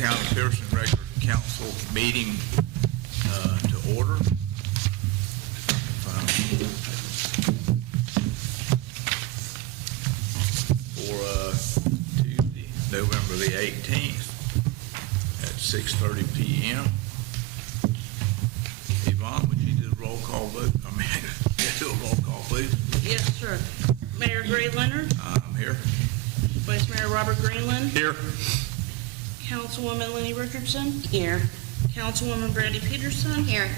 Town of Pierson regular council meeting to order. For Tuesday, November the 18th at 6:30 p.m. Yvonne, would you do a roll call vote? I mean, do a roll call, please. Yes, sir. Mayor Gray Leonard. I'm here. Vice Mayor Robert Greenland. Here. Councilwoman Lenny Richardson. Here. Councilwoman Brandy Pierson. Here.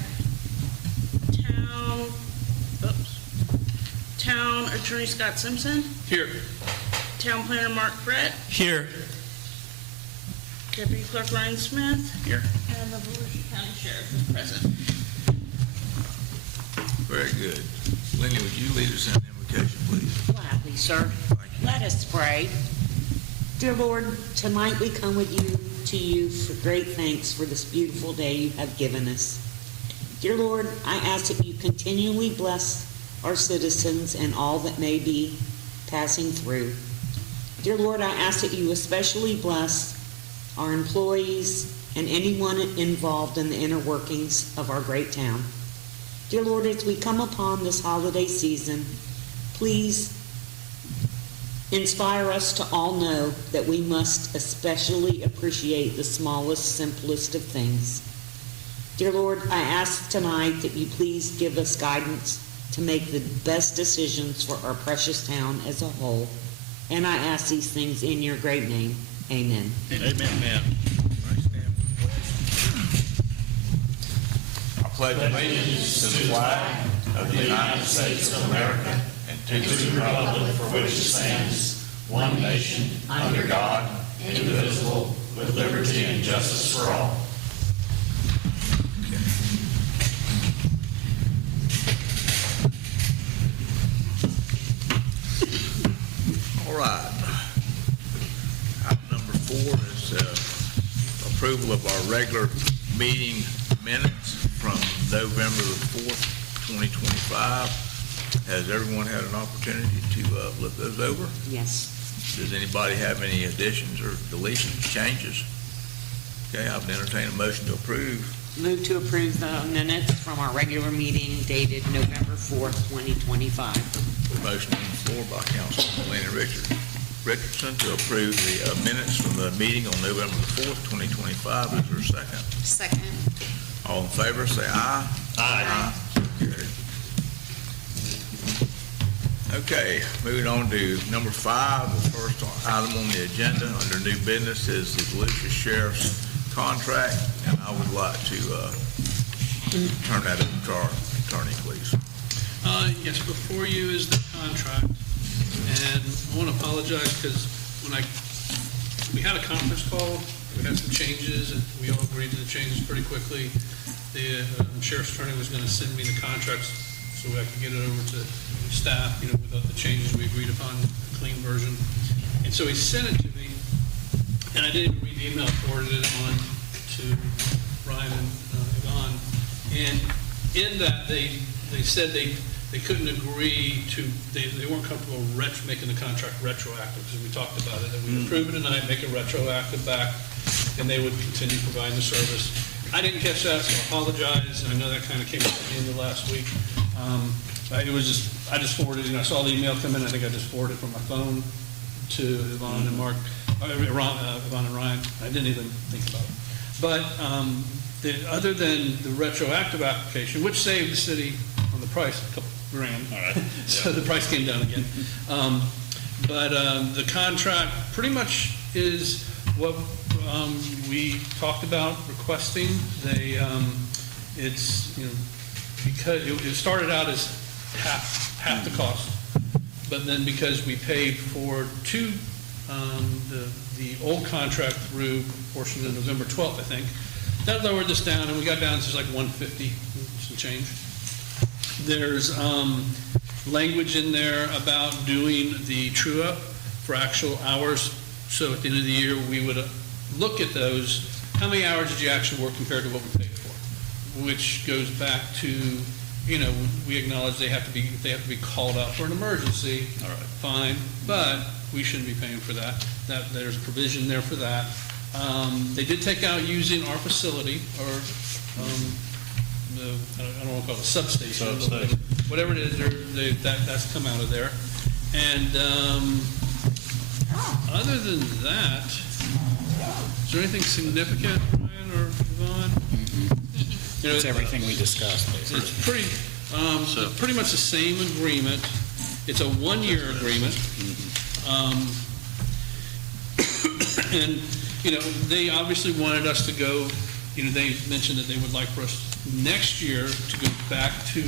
Town Attorney Scott Simpson. Here. Town Planner Mark Brett. Here. Deputy Clerk Ryan Smith. Here. And the Volusia County Sheriff is present. Very good. Lenny, would you lead us in the invocation, please? Gladly, sir. Thank you. Let us pray. Dear Lord, tonight we come to you for great thanks for this beautiful day you have given us. Dear Lord, I ask that you continually bless our citizens and all that may be passing through. Dear Lord, I ask that you especially bless our employees and anyone involved in the inner workings of our great town. Dear Lord, as we come upon this holiday season, please inspire us to all know that we must especially appreciate the smallest, simplest of things. Dear Lord, I ask tonight that you please give us guidance to make the best decisions for our precious town as a whole. And I ask these things in your great name. Amen. Amen. I pledge allegiance to the flag of the United States of America and to the republic for which it stands, one nation, under God, indivisible, with liberty and justice for all. All right. Item number 4 is approval of our regular meeting minutes from November the 4th, 2025. Has everyone had an opportunity to look those over? Yes. Does anybody have any additions or deletions, changes? Okay, I would entertain a motion to approve. Move to approve the minutes from our regular meeting dated November 4th, 2025. Motion on the floor by Councilman Lenny Richardson to approve the minutes from the meeting on November the 4th, 2025. Is there a second? Second. All in favor, say aye. Aye. Carried. Okay, moving on to number 5. The first item on the agenda under new business is the Volusia Sheriff's contract, and I would like to turn that over to our attorney, please. Yes, before you is the contract, and I want to apologize because we had a conference call, we had some changes, and we all agreed to the changes pretty quickly. The sheriff's attorney was going to send me the contracts so I could get it over to staff, without the changes we agreed upon, a clean version. And so he sent it to me, and I didn't read the email, forwarded it on to Ryan and Yvonne. And in that, they said they couldn't agree to, they weren't comfortable making the contract retroactive, because we talked about it, that we approve it tonight, make it retroactive back, and they would continue providing the service. I didn't catch that, so I apologize, and I know that kind of came up at the end of last week. I just forwarded it, I saw the email come in, I think I just forwarded it from my phone to Yvonne and Mark, Yvonne and Ryan. I didn't even think about it. But other than the retroactive application, which saved the city on the price a couple grand, all right. So the price came down again. But the contract pretty much is what we talked about requesting. It's because it started out as half the cost, but then because we paid for the old contract through a portion of November 12th, I think, that lowered this down, and we got down to just like 150 some change. There's language in there about doing the true up for actual hours. So at the end of the year, we would look at those. How many hours did you actually work compared to what we paid for? Which goes back to, we acknowledge they have to be called out for an emergency. All right, fine, but we shouldn't be paying for that. There's a provision there for that. They did take out using our facility, or I don't want to call it a substation. Substation. Whatever it is, that's come out of there. And other than that, is there anything significant, Ryan or Yvonne? You know, It's everything we discussed, basically. It's pretty much the same agreement. It's a one-year agreement. And, you know, they obviously wanted us to go, you know, they mentioned that they would like for us next year to go back to,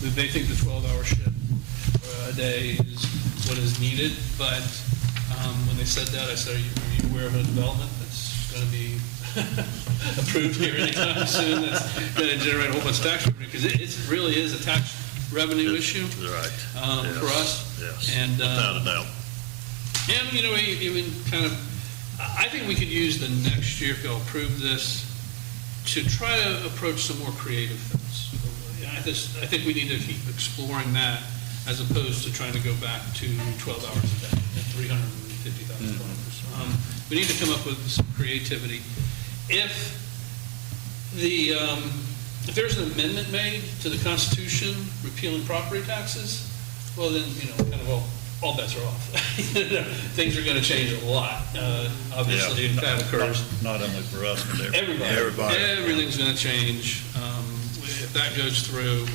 they think the 12-hour shift a day is what is needed. But when they said that, I said, are you aware of a development that's going to be approved here anytime soon that's going to generate a whole bunch of tax revenue? Because it really is a tax revenue issue Right. for us. Yes, And, without a doubt. and, you know, even kind of, I think we could use the next year, if you'll approve this, to try to approach some more creative things. I think we need to keep exploring that as opposed to trying to go back to 12 hours a day at $350,000. We need to come up with some creativity. If there's an amendment made to the Constitution repealing property taxes, well then, you know, kind of all bets are off. Things are going to change a lot. Obviously, if that occurs. Not only for us, but Everybody. Everything's going to change if that goes through.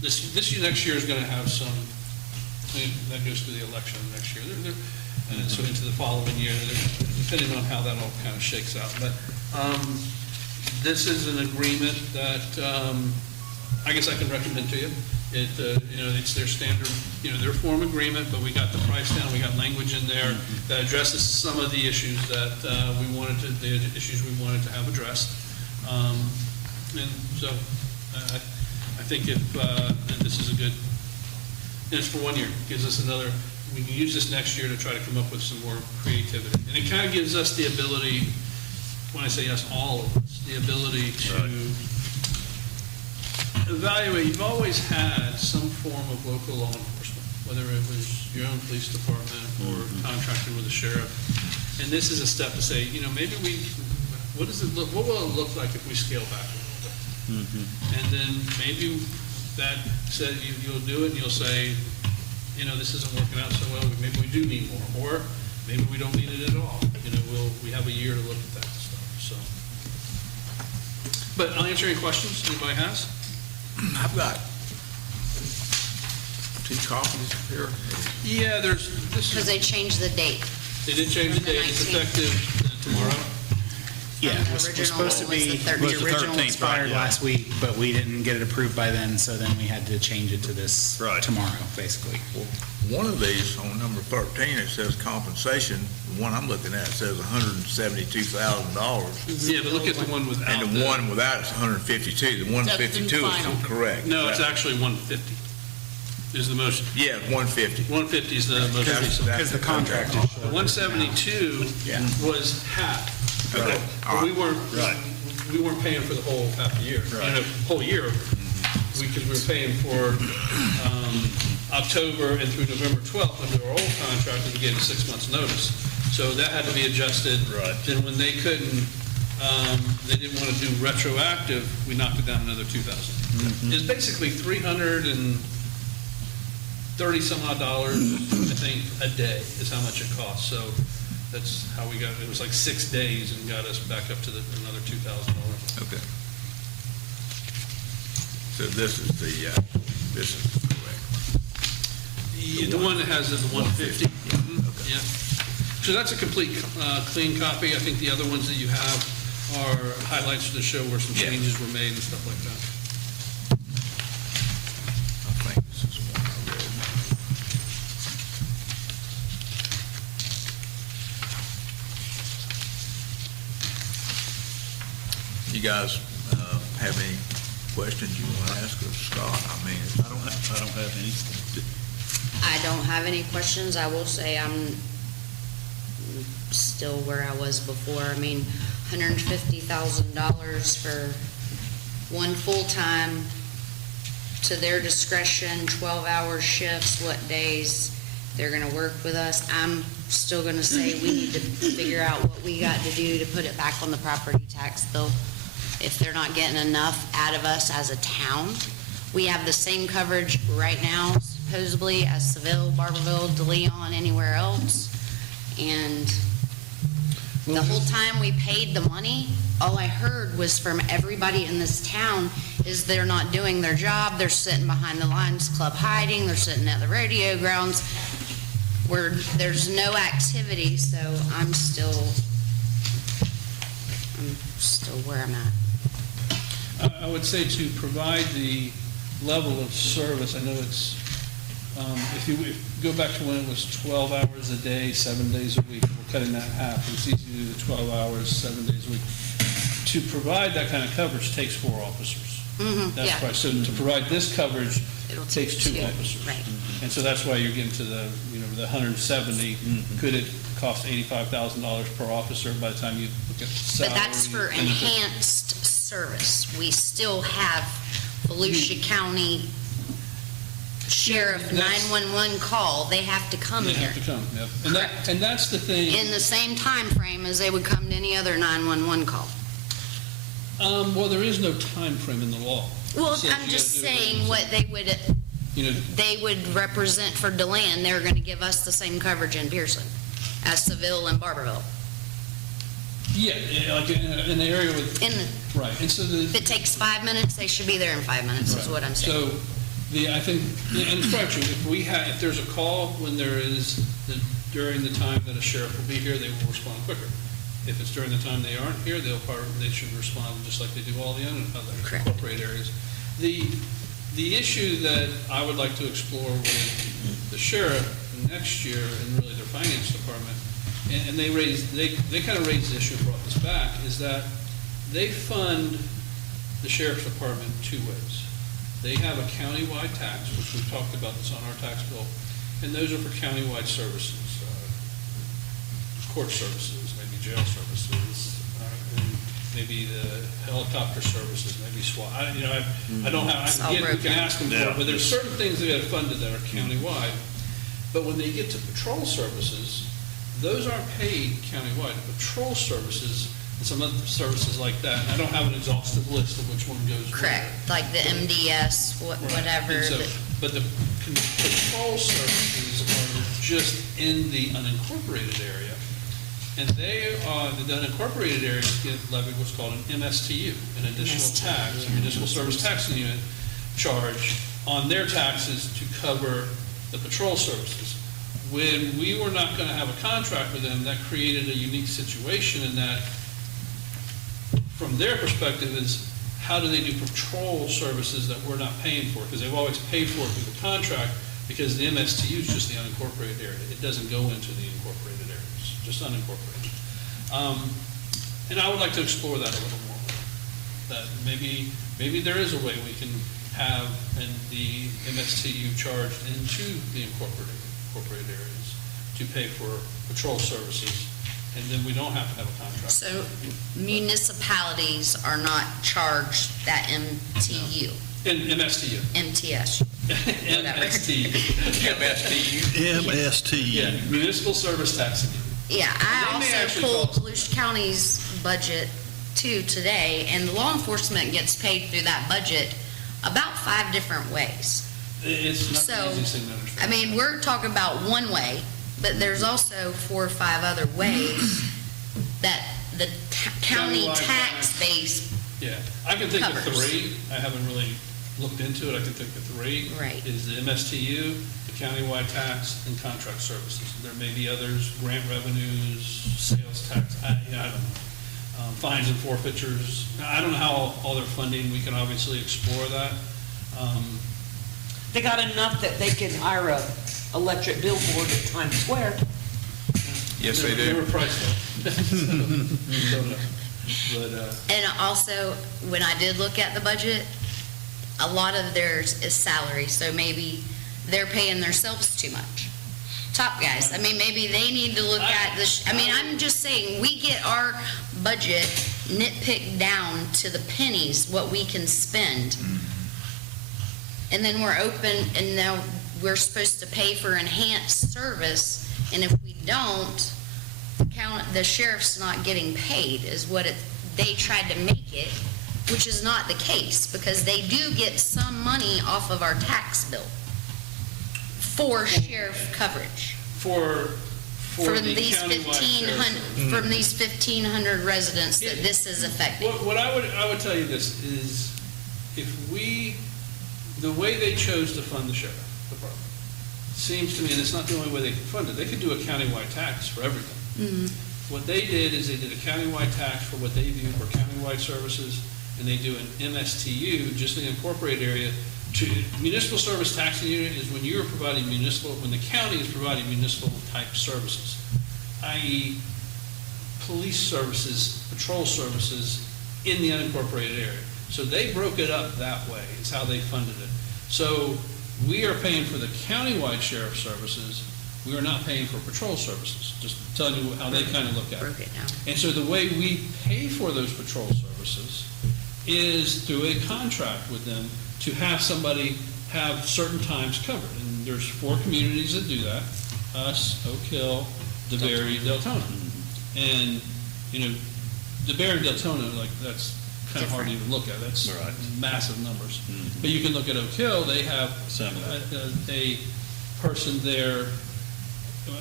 This next year is going to have some. That goes through the election next year, and so into the following year, depending on how that all kind of shakes out. But this is an agreement that I guess I can recommend to you. It's their standard, their form agreement, but we got the price down, we got language in there that addresses some of the issues that we wanted to have addressed. And so I think if this is a good, and it's for 1 year, gives us another, we can use this next year to try to come up with some more creativity. And it kind of gives us the ability, when I say yes, all of us, the ability to evaluate. You've always had some form of local law enforcement, whether it was your own police department or contracting with the sheriff. And this is a step to say, maybe what will it look like if we scale back a little bit? And then maybe that said, you'll do it and you'll say, this isn't working out so well, maybe we do need more, or maybe we don't need it at all. We have a year to look at that stuff, so. But I'll answer any questions anybody has. I've got 2 copies here. Yeah, Because they changed the date. They did change the From the date, it's 19th. effective tomorrow. Yeah, the it was original supposed to was be, the 13th. the original 13th, expired right, yeah. last week, but we didn't get it approved by then, so then we had to change it to this Right. tomorrow, basically. One of these, on number 13, it says compensation. The one I'm looking at says $172,000. Yeah, but look at the one without. And the one without it's 152. The 152 is final. correct. No, it's actually 150. Is the most, Yeah, 150. 150 is the most That's- recent. Because the contract is The 172 Yeah. was half. Okay. But we weren't, Right. we weren't paying for the whole half a year. Whole year, because we were paying for October and through November 12th under our old contract, and we gave 6 months' notice. So that had to be adjusted. Right. Then when they couldn't, they didn't want to do retroactive, we knocked it down another 2,000. It's basically $330 some odd dollars, I think, a day is how much it costs. So that's how we got, it was like 6 days and got us back up to another $2,000. Okay. So this is correct. The one that has the 150. Yeah. So that's a complete, clean copy. I think the other ones that you have are highlights to show where some Yeah. changes were made and stuff like that. I think this is one I read. You guys have any questions you want to ask of Scott? I mean, I don't have any. I don't have any questions. I will say I'm still where I was before. I mean, $150,000 for one full-time, to their discretion, 12-hour shifts, what days. They're gonna work with us. I'm still gonna say we need to figure out what we got to do to put it back on the property tax bill. If they're not getting enough out of us as a town, we have the same coverage right now supposedly as Seville, Barberville, DeLeon, anywhere else. And the whole time we paid the money, all I heard was from everybody in this town is they're not doing their job. They're sitting behind the Lions Club hiding. They're sitting at the rodeo grounds where there's no activity. So I'm still where I'm at. I would say to provide the level of service, I know it's, if you go back to when it was 12 hours a day, 7 days a week, we're cutting that in half. It's easy to do the 12 hours, 7 days a week. To provide that kind of coverage takes 4 officers. That's yeah. right. So to provide this coverage It'll takes take 2 two, officers. right. And so that's why you're getting to the, the 170. Could it cost $85,000 per officer by the time you look at salary? But that's for benefits? enhanced service. We still have Volusia County Sheriff That's- 911 call. They have to come They here have to come, yeah. Correct. And that's the thing. in the same time frame as they would come to any other 911 call. Well, there is no time frame in the law. Well, It says I'm you just gotta do it saying what You know, they would represent for DeLand. They're going to give us the same coverage in Pierson as Seville and Barberville. yeah, like in the area with, In the, right, and so if it takes 5 minutes, they should be there in 5 minutes, is what I'm saying. So, I think, and it's probably true, if there's a call when there is, during the time that a sheriff will be here, they will respond quicker. If it's during the time they aren't here, they should respond just like they do all the other Correct. corporate areas. The issue that I would like to explore with the sheriff next year and really their finance department, and they kind of raised the issue and brought this back, is that they fund the sheriff's department 2 ways. They have a countywide tax, which we've talked about, that's on our tax bill, and those are for countywide services, court services, maybe jail services, and maybe the helicopter services, maybe SWAT. I don't have, It's all we broken. can ask them for Yeah. it, but there's certain things that are funded that are countywide. But when they get to patrol services, those aren't paid countywide. Patrol services and some other services like that, and I don't have an exhaustive list of which one goes where. Correct, like the MDS, Right. whatever. And so- that- But the patrol services are just in the unincorporated area. And they are, the unincorporated areas get levied what's called an MSTU, an additional tax, a municipal service tax unit charge on their taxes to cover the patrol services. When we were not going to have a contract with them, that created a unique situation in that, from their perspective, is how do they do patrol services that we're not paying for? Because they've always paid for it through the contract, because the MSTU is just the unincorporated area. It doesn't go into the incorporated areas, just unincorporated. And I would like to explore that a little more. That maybe there is a way we can have the MSTU charged into the incorporated areas to pay for patrol services, and then we don't have to have a contract. So municipalities are not charged that MTU, In MSTU. MTS. MSTU. MST. Yeah, municipal service tax. Yeah, I They may also actually pulled cost- Volusia County's budget too today, and law enforcement gets paid through that budget about 5 different ways. It's not So, the easiest thing to understand. I mean, we're talking about one way, but there's also 4 or 5 other ways that the county Countywide tax tax. base, Yeah, I can think of covers. 3. I haven't really looked into it. I can think of 3. Right. Is the MSTU, the countywide tax, and contract services. There may be others, grant revenues, sales tax, I don't know. Fines and forfeitures. I don't know how all their funding, we can obviously explore that. They got enough that they can hire a electric billboard at Times Square. Yes, they They were do. priced though. Don't know. But, and also, when I did look at the budget, a lot of theirs is salary, so maybe they're paying themselves too much. Top guys, I mean, maybe they need to look at this, I'm just saying, we get our budget nitpicked down to the pennies, what we can spend. And then we're open, and now we're supposed to pay for enhanced service, and if we don't, the sheriff's not getting paid, is what they tried to make it, which is not the case, because they do get some money off of our tax bill for sheriff coverage. For From the these countywide sheriff's 1,500, from these 1,500 residents that this is affecting. What I would tell you this is, the way they chose to fund the sheriff department seems to me, and it's not the only way they can fund it, they could do a countywide tax for everything. What they did is they did a countywide tax for what they view for countywide services, and they do an MSTU, just in the incorporated area. Municipal service taxing unit is when you are providing when the county is providing municipal type services, i.e. police services, patrol services in the unincorporated area. So they broke it up that way, is how they funded it. So we are paying for the countywide sheriff services, we are not paying for patrol services, just telling you how they kind of look at it. Broke it down. And so the way we pay for those patrol services is through a contract with them to have somebody have certain times covered. And there's 4 communities that do that: us, Oak Hill, DeBerry, Deltona. And, DeBerry and Deltona, like, that's kind of hard to even look at. That's Right. massive numbers. But you can look at Oak Hill, they have a person there,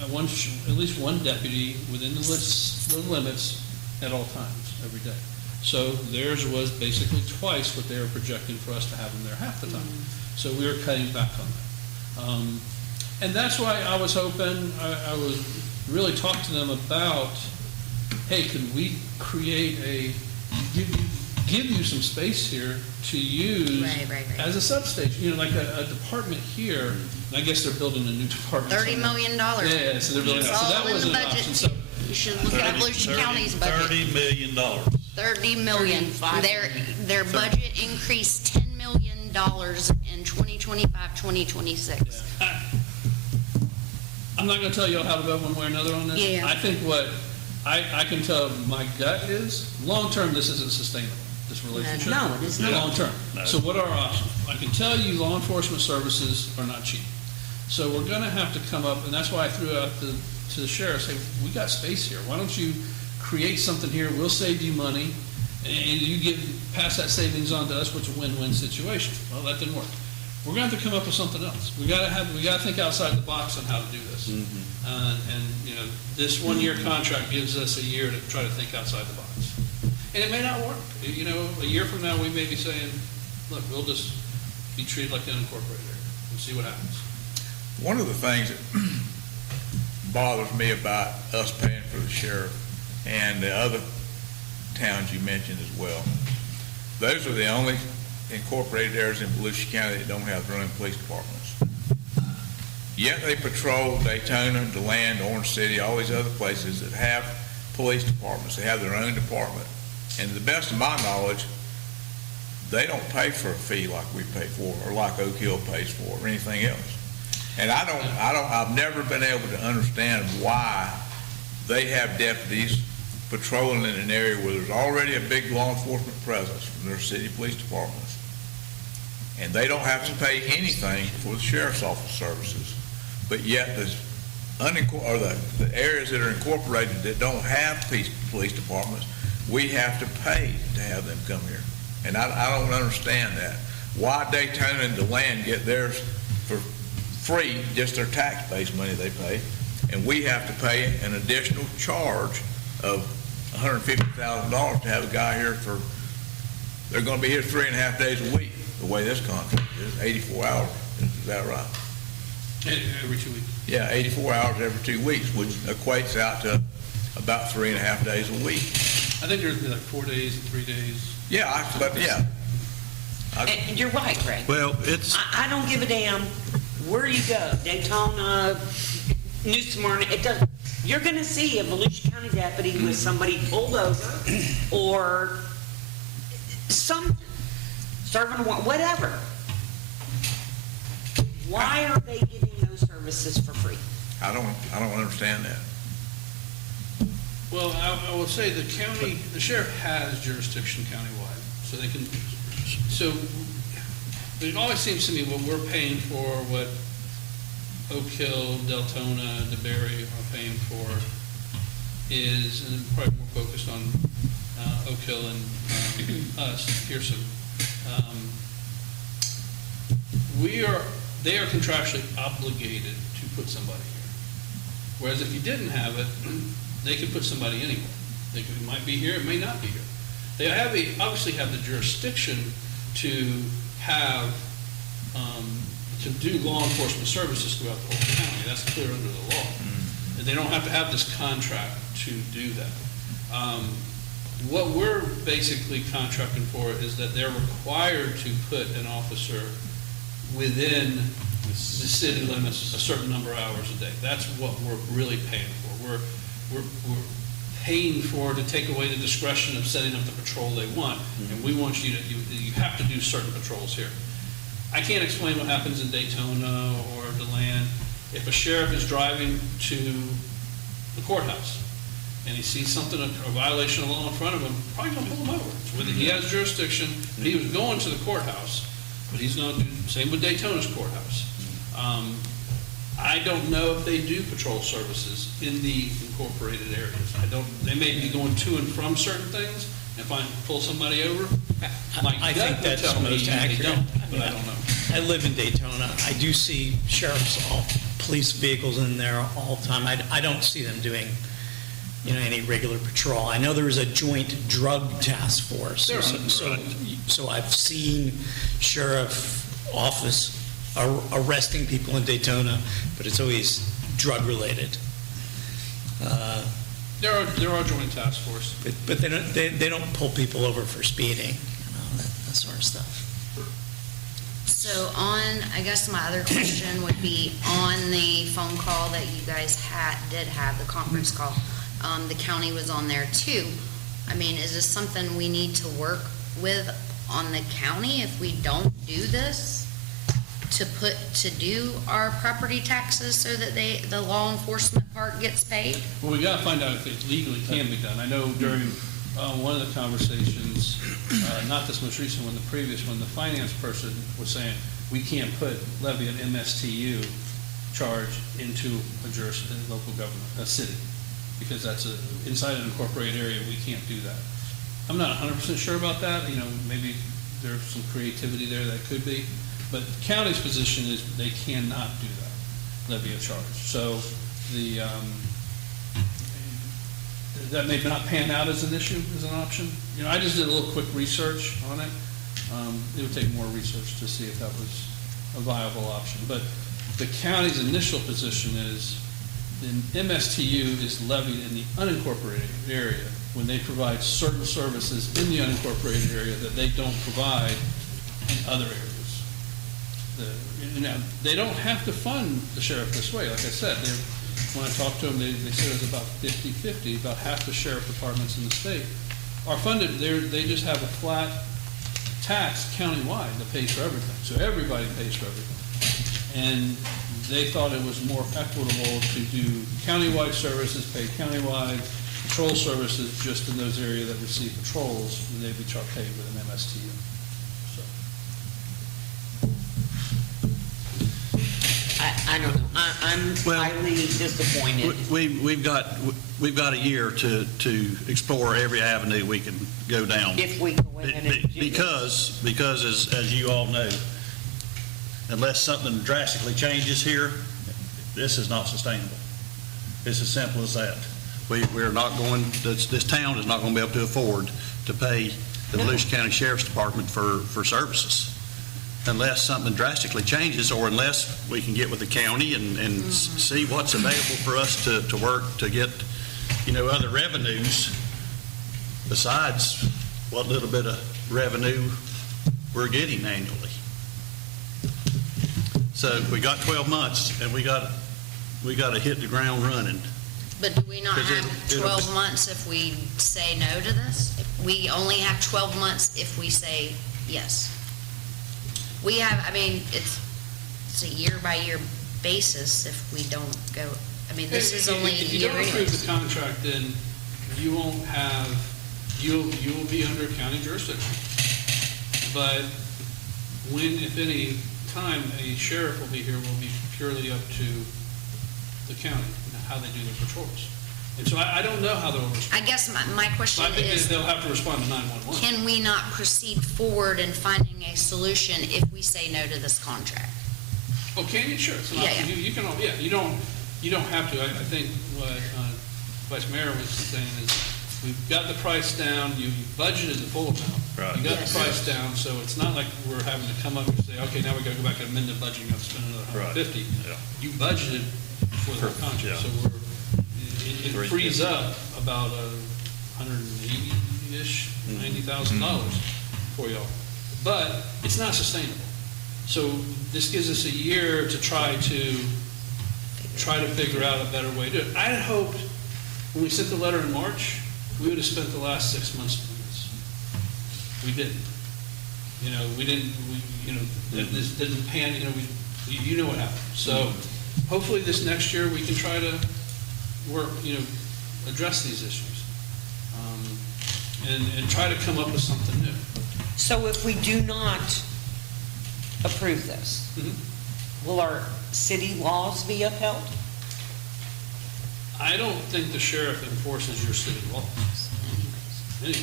at least one deputy within the limits at all times, every day. So theirs was basically twice what they were projecting for us to have them there half the time. So we were cutting back on that. And that's why I was hoping, I would really talk to them about, hey, could we create give you some space here to use Right. as a substation, like a department here, and I guess they're building a new department. $30 million. Yeah, so they're building, It's so that all in was the an budget, option. too. So You should look at Volusia County's budget. $30 million. 30 million. Their budget increased $10 million in 2025, 2026. I'm not gonna tell you how to vote one way or another on this. Yeah. I think what I can tell my gut is, long-term, this isn't sustainable, this relationship. No, it is not. Long-term. No. So what are our options? I can tell you, law enforcement services are not cheap. So we're gonna have to come up, and that's why I threw out to the sheriff, say, we got space here. Why don't you create something here? We'll save you money, and you pass that savings on to us, which is a win-win situation. Well, that didn't work. We're gonna have to come up with something else. We gotta think outside the box on how to do this. This one-year contract gives us a year to try to think outside the box. And it may not work. A year from now, we may be saying, look, we'll just be treated like an unincorporated area. We'll see what happens. One of the things that bothers me about us paying for the sheriff and the other towns you mentioned as well, those are the only incorporated areas in Volusia County that don't have their own police departments. Yet they patrol Daytona, DeLand, Orange City, all these other places that have police departments. They have their own department. And to the best of my knowledge, they don't pay for a fee like we pay for, or like Oak Hill pays for, or anything else. And I've never been able to understand why they have deputies patrolling in an area where there's already a big law enforcement presence from their city police departments. And they don't have to pay anything for the sheriff's office services. But yet the areas that are incorporated that don't have police departments, we have to pay to have them come here. And I don't understand that. Why Daytona and DeLand get theirs for free, just their tax-based money they pay, and we have to pay an additional charge of $150,000 to have a guy here they're going to be here 3.5 days a week, the way this contract is, 84 hours. Is that right? Every 2 weeks. Yeah, 84 hours every 2 weeks, which equates out to about 3.5 days a week. I think there's like 4 days and 3 days. Yeah, And you're right, Greg. Well, it's, I don't give a damn where you go, Daytona, New Smyrna, it doesn't. You're gonna see a Volusia County deputy with somebody pulled over or some serving whatever. Why are they getting those services for free? I don't understand that. Well, I will say the sheriff has jurisdiction countywide, so they can, so it always seems to me what we're paying for, what Oak Hill, Deltona, DeBerry are paying for is, and probably more focused on Oak Hill and us, Pierson. They are contractually obligated to put somebody here. Whereas if you didn't have it, they could put somebody anywhere. It might be here, it may not be here. They obviously have the jurisdiction to have, to do law enforcement services throughout the whole county. That's clear under the law. And they don't have to have this contract to do that. What we're basically contracting for is that they're required to put an officer within the city limits a certain number of hours a day. That's what we're really paying for. We're paying for to take away the discretion of setting up the patrol they want, and we want you have to do certain patrols here. I can't explain what happens in Daytona or DeLand. If a sheriff is driving to the courthouse and he sees something, a violation of law in front of him, probably gonna pull him over. It's whether he has jurisdiction, he was going to the courthouse, but he's gonna do, same with Daytona's courthouse. I don't know if they do patrol services in the incorporated areas. They may be going to and from certain things. If I pull somebody over, my I gut think would that's tell me most they accurate. don't, but I don't know. I live in Daytona. I do see sheriff's, police vehicles in there all the time. I don't see them doing, any regular patrol. I know there is a joint drug task force. There are, So I've seen sheriff office arresting people in Daytona, but it's always drug-related. There are joint task force. But they don't pull people over for speeding, that sort of stuff. So I guess my other question would be, on the phone call that you guys did have, the conference call, the county was on there too. I mean, is this something we need to work with on the county if we don't do this? To do our property taxes so that the law enforcement part gets paid? Well, we gotta find out if it legally can be done. I know during one of the conversations, not this most recent one, the previous one, the finance person was saying, we can't levy an MSTU charge into a local government, a city, because that's inside an incorporated area, we can't do that. I'm not 100% sure about that, maybe there's some creativity there that could be, but the county's position is they cannot do that, levy a charge. So that may not pan out as an issue, as an option. I just did a little quick research on it. It would take more research to see if that was a viable option. But the county's initial position is the MSTU is levied in the unincorporated area when they provide certain services in the unincorporated area that they don't provide in other areas. They don't have to fund the sheriff this way. Like I said, when I talked to them, they said it was about 50-50, about half the sheriff departments in the state are funded. They just have a flat tax countywide that pays for everything. So everybody pays for everything. And they thought it was more equitable to do countywide services, pay countywide, patrol services just in those areas that receive patrols, and they'd be paid with an MSTU. I don't know. I'm Well, highly disappointed. We've got a year to explore every avenue we can go down. If we go ahead and do this. Because as you all know, unless something drastically changes here, this is not sustainable. It's as simple as that. We're not going, this town is not going to be able to afford to pay the Volusia County Sheriff's Department for services unless something drastically changes, or unless we can get with the county and see what's available for us to work to get, other revenues besides what little bit of revenue we're getting annually. So we got 12 months and we got to hit the ground running. But do we not 'Cause have it'll- 12 months if we say no to this? We only have 12 months if we say yes. We have, it's a year-by-year basis if we don't go, this is only a If you year don't approve anyways. the contract, then you won't have, you will be under county jurisdiction. But when, if any time, a sheriff will be here, will be purely up to the county, and how they do their patrols. And so I don't know how they'll I respond. guess my question I think is, they'll have to respond to 911. can we not proceed forward in finding a solution if we say no to this contract? Oh, can you? Sure. It's an Yeah, option. yeah. You can, yeah, you don't have to. I think what Vice Mayor was saying is, we've got the price down, you budgeted the full amount. Right. You got Yes. the price down, so it's not like we're having to come up and say, okay, now we gotta go back and amend the budget, you have to spend another Right. $150. Yeah. You budgeted for the contract, Yeah. so it frees $350. up about $180-ish, $90,000 for y'all. But it's not sustainable. So this gives us a year to try to figure out a better way to do it. I had hoped, when we sent the letter in March, we would have spent the last 6 months doing this. We didn't. This didn't pan, you know what happened. So hopefully this next year, we can try to work, address these issues. And try to come up with something new. So if we do not approve this, will our city laws be upheld? I don't think the sheriff enforces your city laws. Anyway.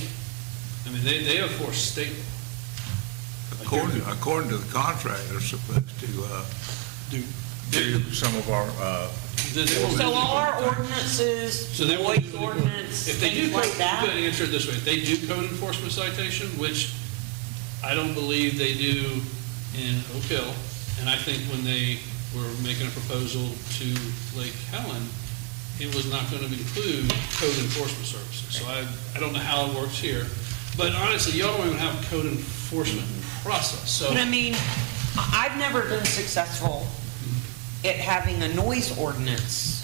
I mean, they enforce state law. According to the contract, they're supposed to do some of our, So all our ordinances, So they won't noise do the- ordinance, If they do things code, like that? I'm going to answer it this way. If they do code enforcement citation, which I don't believe they do in Oak Hill, and I think when they were making a proposal to Lake Helen, it was not going to include code enforcement services. So I don't know how it works here. But honestly, y'all don't even have a code enforcement process, so. But I mean, I've never been successful at having a noise ordinance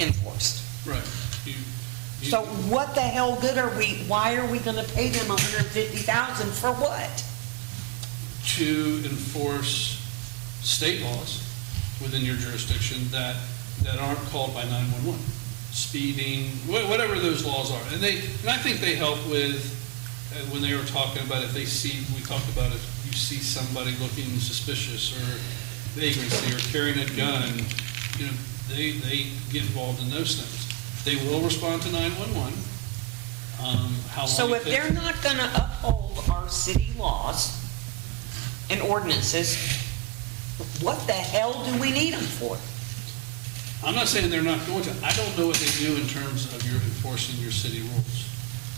enforced. Right. So what the hell good are why are we gonna pay them $150,000 for what? To enforce state laws within your jurisdiction that aren't called by 911, speeding, whatever those laws are. And I think they help with, when they were talking about if we talked about if you see somebody looking suspicious or vagrancy or carrying a gun, they get involved in those things. They will respond to 911. How long So it if takes- they're not gonna uphold our city laws and ordinances, what the hell do we need them for? I'm not saying they're not going to. I don't know what they do in terms of your enforcing your city rules.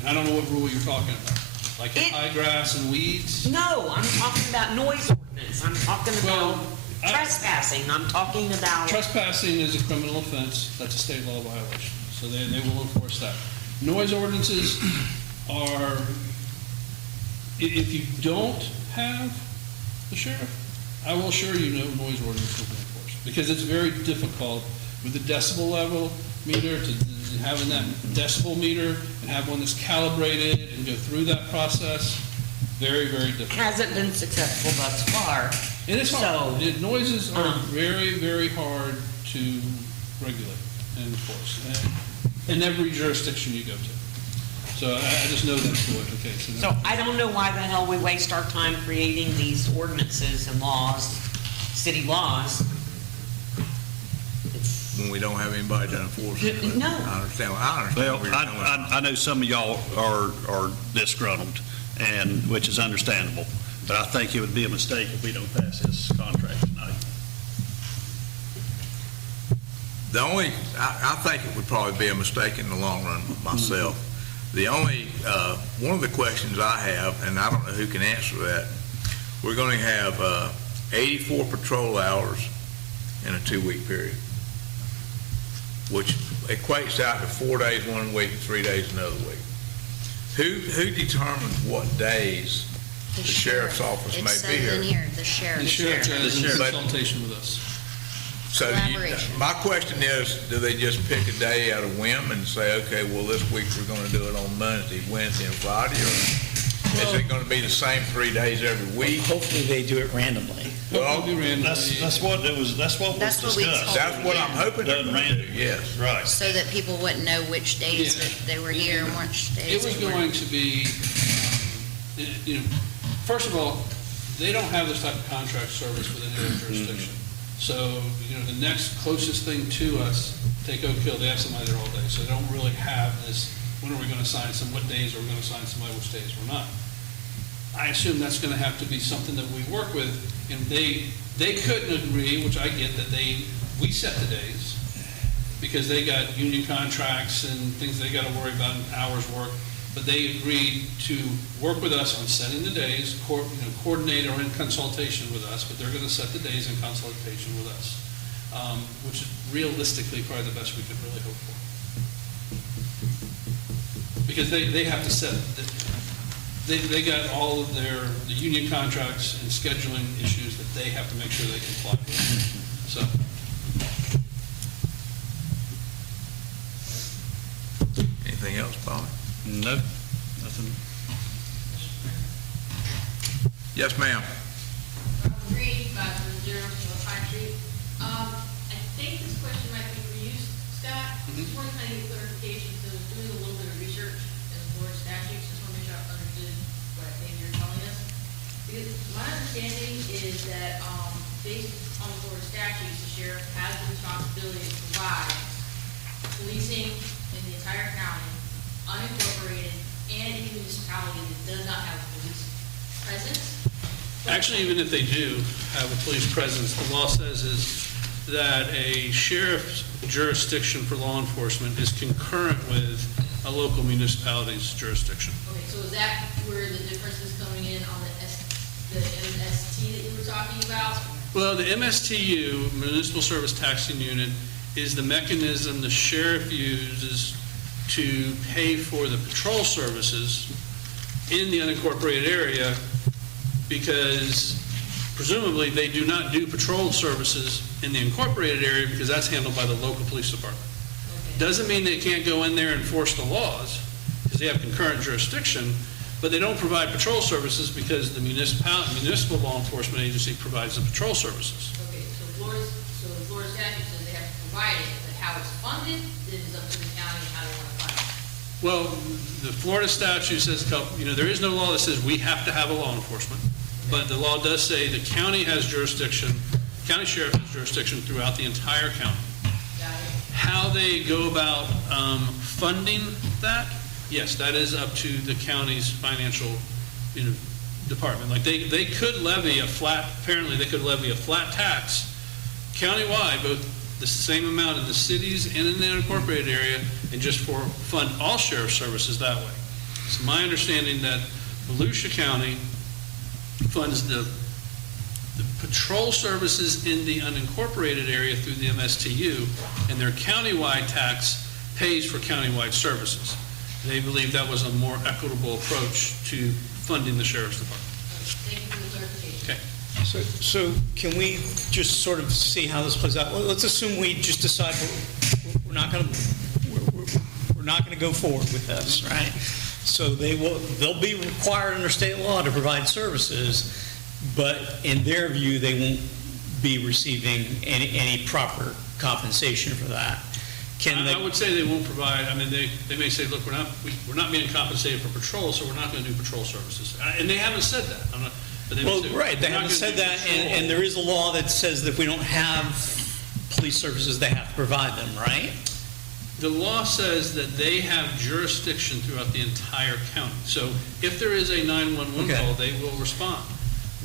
And I don't know what rule you're talking about. Like high grass and weeds? No, I'm talking about noise ordinance, I'm talking about Well, trespassing, I'm talking about. Trespassing is a criminal offense. That's a state law violation. So they will enforce that. Noise ordinances are, if you don't have the sheriff, I will assure you no noise ordinance will be enforced. Because it's very difficult with the decibel level meter to having that decibel meter and have one that's calibrated and go through that process. Very, very difficult. Hasn't been successful thus far. And it's hard. So, Noises are very, very hard to regulate and enforce in every jurisdiction you go to. So I just know that's the way, okay. So I don't know why the hell we waste our time creating these ordinances and laws, city laws. when we don't have anybody to enforce it. No. I understand Well, where you're coming from. I know some of y'all are disgruntled, and, which is understandable, but I think it would be a mistake if we don't pass this contract tonight. The only, I think it would probably be a mistake in the long run myself. The only, one of the questions I have, and I don't know who can answer that, we're going to have 84 patrol hours in a 2-week period, which equates out to 4 days one week and 3 days another week. Who determines what days the sheriff's office It may be says in here? here, the sheriff. The sheriff has sheriff. a consultation with us. So Collaboration. my question is, do they just pick a day out of whim and say, okay, well, this week we're going to do it on Monday, Wednesday, and Friday? Or is it going to be the same 3 days every week? Hopefully they do it randomly. Well, Hopefully randomly. That's what was That's what we discussed. told that's what I'm hoping they're Done going to do, random. yes. Right. So that people wouldn't know which days Yeah. that they were here and which It days was they going weren't. to be, first of all, they don't have this type of contract service within their jurisdiction. So, the next closest thing to us, take Oak Hill, they have somebody there all day, so they don't really have this, when are we gonna assign what days are we gonna assign somebody, which days we're not. I assume that's gonna have to be something that we work with, and they couldn't agree, which I get, that we set the days, because they got union contracts and things they gotta worry about in hours work, but they agreed to work with us on setting the days, coordinate or in consultation with us, but they're gonna set the days in consultation with us, which is realistically probably the best we could really hope for. Because they have to set, they got all of the union contracts and scheduling issues that they have to make sure they comply with, so. Anything else, Bobby? No, nothing. Yes, ma'am. Green, 510 Pine Street. I think this question might be for you, Scott. Just want to kind of get clarification, so I was doing a little bit of research in the Florida statutes, just want to make sure I understood what I think you're telling us. Because my understanding is that, based on the Florida statutes, the sheriff has the responsibility to provide policing in the entire county, unincorporated, and any municipality that does not have a police presence. Actually, even if they do have a police presence, the law says is that a sheriff's jurisdiction for law enforcement is concurrent with a local municipality's jurisdiction. Okay, so is that where the difference is coming in on the MST that you were talking about? Well, the MSTU, Municipal Service Taxing Unit, is the mechanism the sheriff uses to pay for the patrol services in the unincorporated area, because presumably they do not do patrol services in the incorporated area because that's handled by the local police department. Okay. Doesn't mean they can't go in there and enforce the laws, because they have concurrent jurisdiction, but they don't provide patrol services because the municipal law enforcement agency provides the patrol services. Okay, so the Florida statute says they have to provide it, but how it's funded, then is up to the county and how they want to fund it. Well, the Florida statute says, there is no law that says we have to have a law enforcement, but the law does say the county has jurisdiction, county sheriff has jurisdiction throughout the entire county. Got it? How they go about funding that, yes, that is up to the county's financial, department. Like they could levy apparently they could levy a flat tax countywide, both the same amount in the cities and in the unincorporated area, and just fund all sheriff services that way. It's my understanding that Volusia County funds the patrol services in the unincorporated area through the MSTU, and their countywide tax pays for countywide services. They believe that was a more equitable approach to funding the sheriff's department. Thank you for the clarification. Okay. So can we just sort of see how this plays out? Well, let's assume we just decide we're not going to go forward with this, right? So they'll be required under state law to provide services, but in their view, they won't be receiving any proper compensation for that. I would say they won't provide. I mean, they may say, look, we're not being compensated for patrol, so we're not going to do patrol services. And they haven't said that. But they may say, right, they "We're not haven't gonna said do that, patrol." and there is a law that says that if we don't have police services, they have to provide them, right? The law says that they have jurisdiction throughout the entire county. So if there is a 911 Okay. call, they will respond.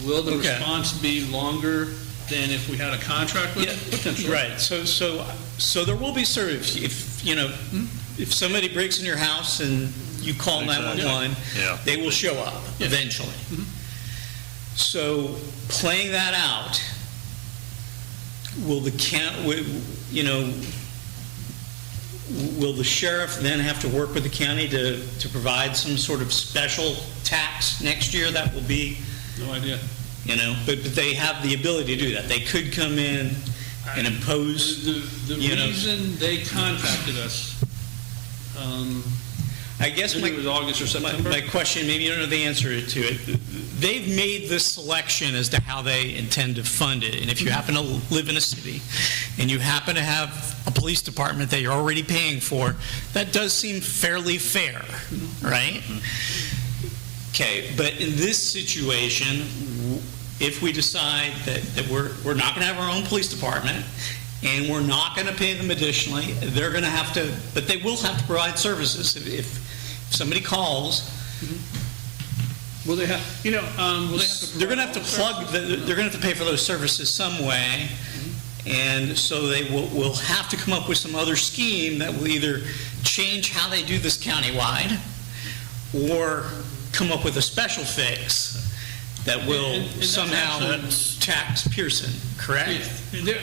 Will the Okay. response be longer than if we had a contract with them? Potentially. Right, so there will be sort of, if somebody breaks in your house and you call 911, Yeah. they will show up eventually. So playing that out, will the will the sheriff then have to work with the county to provide some sort of special tax next year that will be, No idea. but they have the ability to do that. They could come in and impose, The reason they contacted us, I guess I think it was August or September. my question, maybe you don't know the answer to it. They've made this selection as to how they intend to fund it. And if you happen to live in a city and you happen to have a police department that you're already paying for, that does seem fairly fair, right? Okay, but in this situation, if we decide that we're not going to have our own police department, and we're not going to pay them additionally, they're going to have to, but they will have to provide services. If somebody calls, Will they have, will they have to? they're going to have to provide all plug, the services? they're going to have to pay for those services some way, and so they will have to come up with some other scheme that will either change how they do this countywide, or come up with a special fix that will And that's somehow actually- tax Pierson, correct? Yeah, they're-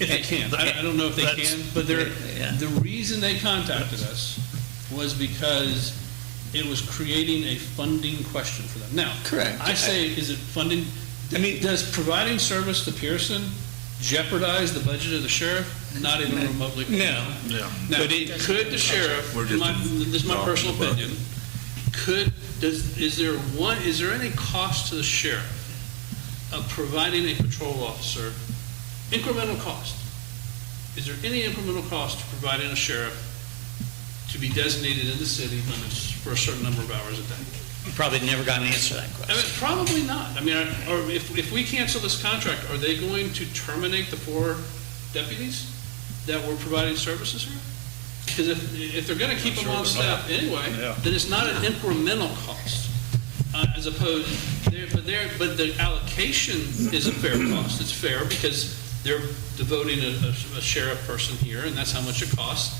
If they can, I don't know if they That's- can, but Yeah. the reason they contacted us was because it was creating a funding question for them. Now, Correct. I say, is it funding, I mean- does providing service to Pierson jeopardize the budget of the sheriff? Not even remotely. No. Yeah. Now, But it- could the sheriff, We're just this is my talking personal about- opinion, is there any cost to the sheriff of providing a patrol officer, incremental cost? Is there any incremental cost to providing a sheriff to be designated in the city limits for a certain number of hours a day? You probably never got an answer to that I question. mean, probably not. I mean, or if we cancel this contract, are they going to terminate the 4 deputies that were providing services here? Because if they're going to keep them on staff anyway, Yeah. then it's not an incremental cost, as opposed, but the allocation is a fair cost. It's fair because they're devoting a sheriff person here, and that's how much it costs.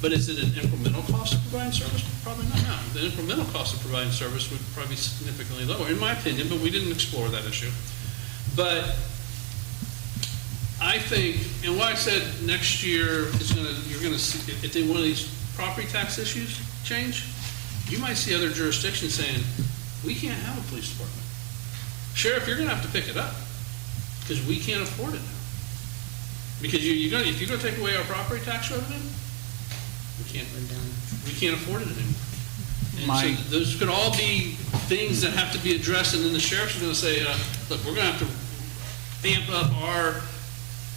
But is it an incremental cost of providing service? Probably not. No. The incremental cost of providing service would probably be significantly lower, in my opinion, but we didn't explore that issue. But I think, and why I said next year you're gonna see, if one of these property tax issues change, you might see other jurisdictions saying, we can't have a police department. Sheriff, you're gonna have to pick it up, because we can't afford it now. Because if you're gonna take away our property tax revenue, we can't afford it anymore. And so those could all be things that have to be addressed, and then the sheriff's going to say, look, we're going to have to amp up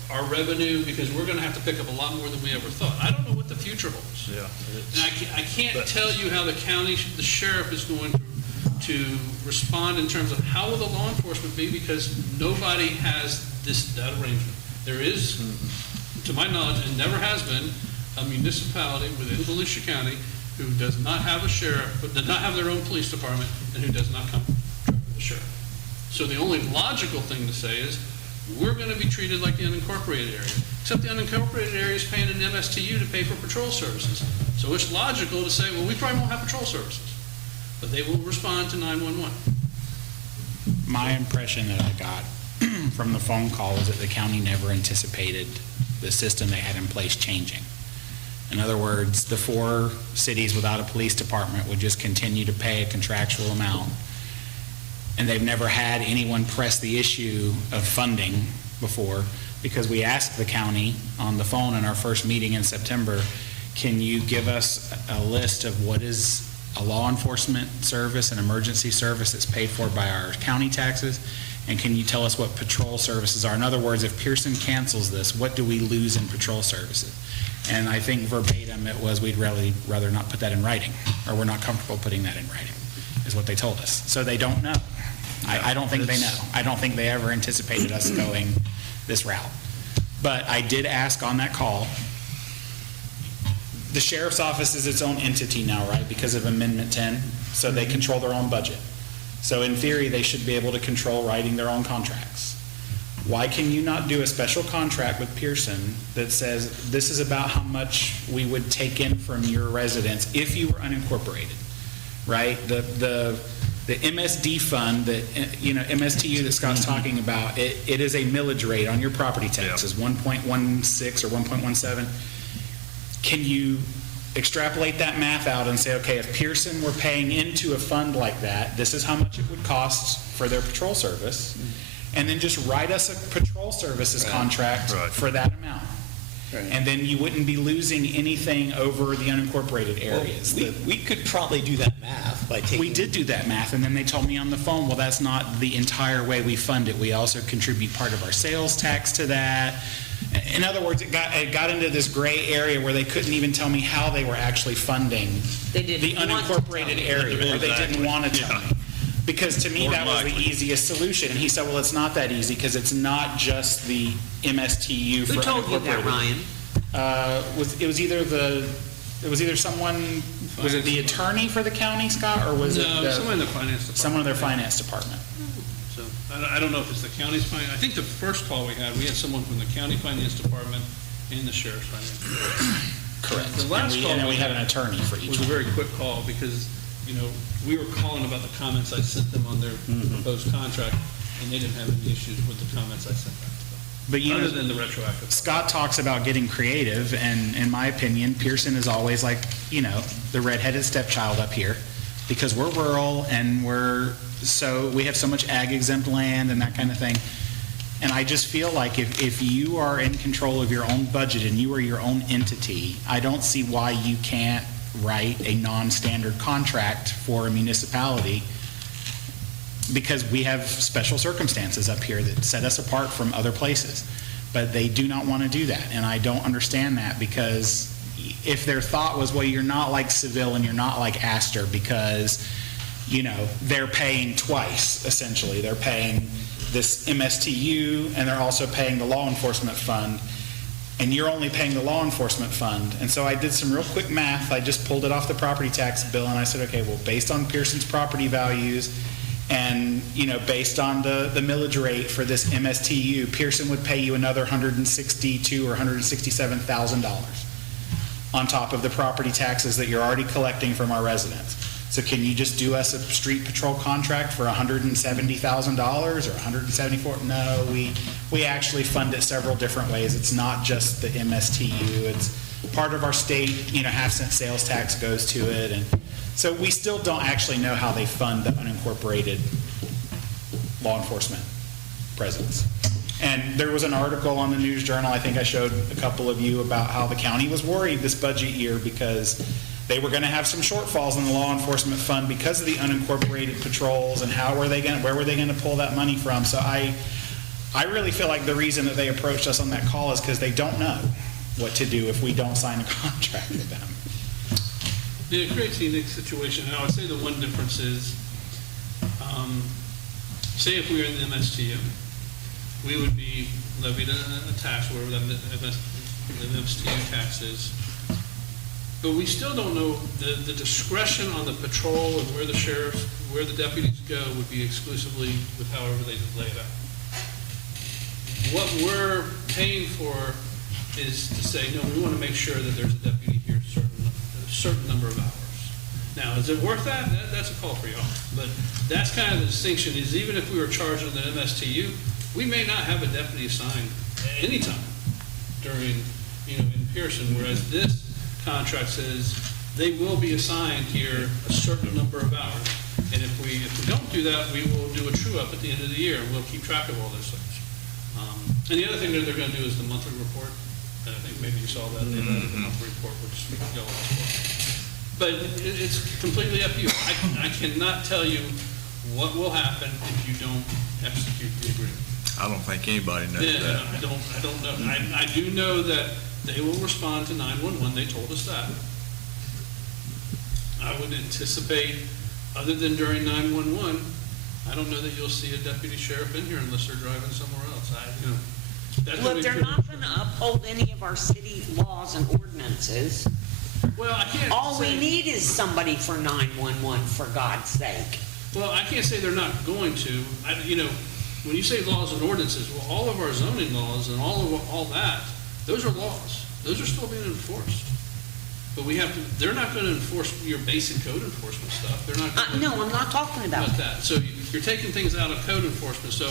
our revenue because we're going to have to pick up a lot more than we ever thought. I don't know what the future holds. Yeah. And I can't tell you how the sheriff is going to respond in terms of how will the law enforcement be, because nobody has that arrangement. There is, to my knowledge, and never has been, a municipality within Volusia County who does not have a sheriff, but does not have their own police department, and who does not contract with the sheriff. So the only logical thing to say is, we're going to be treated like the unincorporated area, except the unincorporated area is paying an MSTU to pay for patrol services. So it's logical to say, well, we probably won't have patrol services, but they will respond to 911. My impression that I got from the phone call was that the county never anticipated the system they had in place changing. In other words, the 4 cities without a police department would just continue to pay a contractual amount. And they've never had anyone press the issue of funding before, because we asked the county on the phone in our first meeting in September, can you give us a list of what is a law enforcement service, an emergency service that's paid for by our county taxes? And can you tell us what patrol services are? In other words, if Pierson cancels this, what do we lose in patrol services? And I think verbatim it was, we'd really rather not put that in writing, or we're not comfortable putting that in writing, is what they told us. So they don't know. I don't think they know. I don't think they ever anticipated us going this route. But I did ask on that call. The sheriff's office is its own entity now, right, because of Amendment 10, so they control their own budget. So in theory, they should be able to control writing their own contracts. Why can you not do a special contract with Pierson that says this is about how much we would take in from your residents if you were unincorporated, right? The MSD fund that, MSTU that Scott's talking about, it is a millage rate on your property taxes, 1.16 or 1.17. Can you extrapolate that math out and say, okay, if Pierson were paying into a fund like that, this is how much it would cost for their patrol service, and then just write us a patrol services contract for that amount. And then you wouldn't be losing anything over the unincorporated areas. We could probably do that math by taking... We did do that math, and then they told me on the phone, well, that's not the entire way we fund it. We also contribute part of our sales tax to that. In other words, it got into this gray area where they couldn't even tell me how they were actually funding They didn't the want to unincorporated tell me. area, or they didn't want to tell me. Because to me, More that was the likely. easiest solution. And he said, well, it's not that easy because it's not just the MSTU for Who told you that, unincorporated. Ryan? It was either someone, was it the attorney for the county, Scott, or was it No, someone in the finance department. someone in their finance department? So, I don't know if it's the county's finance, I think the first call we had someone from the county finance department and the sheriff's finance department. Correct. The last And call and then we we had had an attorney for each was a one. very quick call because, we were calling about the comments I sent them on their proposed contract, and they didn't have any issues with the comments I sent back to them, But other than the retroactive. Scott talks about getting creative, and in my opinion, Pierson is always like, the redheaded stepchild up here, because we're rural and we have so much ag exempt land and that kind of thing. And I just feel like if you are in control of your own budget and you are your own entity, I don't see why you can't write a non-standard contract for a municipality, because we have special circumstances up here that set us apart from other places. But they do not want to do that, and I don't understand that, because if their thought was, well, you're not like Seville and you're not like Astor because, they're paying twice, essentially. They're paying this MSTU, and they're also paying the law enforcement fund, and you're only paying the law enforcement fund. And so I did some real quick math. I just pulled it off the property tax bill, and I said, okay, well, based on Pierson's property values and, based on the millage rate for this MSTU, Pierson would pay you another $162,000 or $167,000 on top of the property taxes that you're already collecting from our residents. So can you just do us a street patrol contract for $170,000 or $174,000? No, we actually fund it several different ways. It's not just the MSTU. It's part of our state, half-cent sales tax goes to it. And so we still don't actually know how they fund the unincorporated law enforcement presence. And there was an article on the News Journal, I think I showed a couple of you, about how the county was worried this budget year because they were going to have some shortfalls in the law enforcement fund because of the unincorporated patrols, and where were they going to pull that money from? So I really feel like the reason that they approached us on that call is because they don't know what to do if we don't sign a contract with them. Yeah, it creates a unique situation, and I would say the one difference is, say if we were in the MSTU, we would be levied a tax, whatever the MSTU tax is. But we still don't know, the discretion on the patrol and where the deputies go would be exclusively with however they lay it out. What we're paying for is to say, no, we want to make sure that there's a deputy here a certain number of hours. Now, is it worth that? That's a call for y'all. But that's kind of the distinction, is even if we were charged with an MSTU, we may not have a deputy assigned at any time during, in Pierson, whereas this contract says they will be assigned here a certain number of hours. And if we don't do that, we will do a true-up at the end of the year, and we'll keep track of all those things. And the other thing that they're going to do is the monthly report. And I think maybe you saw that, they added the monthly report, which y'all asked for. But it's completely up to you. I cannot tell you what will happen if you don't execute the agreement. I don't think anybody knows Yeah, that. I don't know. I do know that they will respond to 911. They told us that. I would anticipate, other than during 911, I don't know that you'll see a deputy sheriff in here unless they're driving somewhere else. That's what Look, they're we- not going to uphold any of our city laws and ordinances. Well, I can't All we say- need is somebody for 911, for God's sake. Well, I can't say they're not going to. When you say laws and ordinances, well, all of our zoning laws and all that, those are laws. Those are still being enforced. But they're not going to enforce your basic code enforcement stuff. They're not going to. No, I'm not talking about That. So you're taking things out of code enforcement. So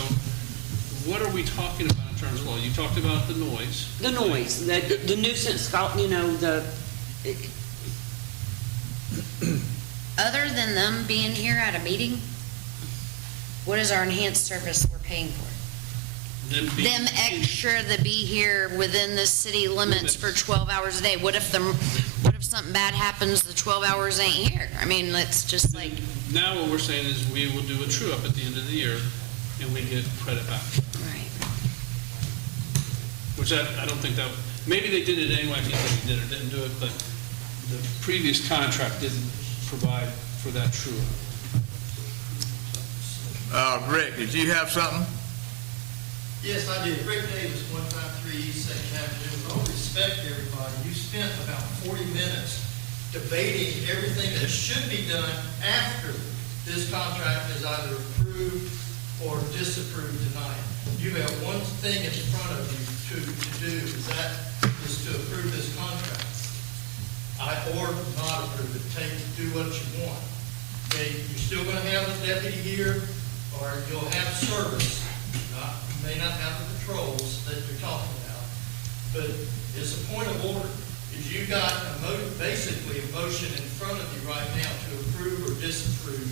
what are we talking about in terms of law? You talked about the noise. the noise, the nuisance, Other than them being here at a meeting, what is our enhanced service we're paying for? Them extra to be here within the city limits for 12 hours a day. What if something bad happens, the 12 hours ain't here? I mean, let's just like. Now what we're saying is we will do a true up at the end of the year and we get credit back. Right. Which I don't think that, maybe they did it anyway, I think they did or didn't do it, but the previous contract didn't provide for that true up. Rick, did you have something? Yes, I did. Rick Davis, 153 East Second Avenue. With all respect, everybody, you spent about 40 minutes debating everything that should be done after this contract is either approved or disapproved tonight. You have one thing in front of you to do, is to approve this contract. Or not approve it, do what you want. Okay, you're still gonna have a deputy here, or you'll have service. You may not have the patrols that you're talking about, but it's a point of order. Is you got basically a motion in front of you right now to approve or disapprove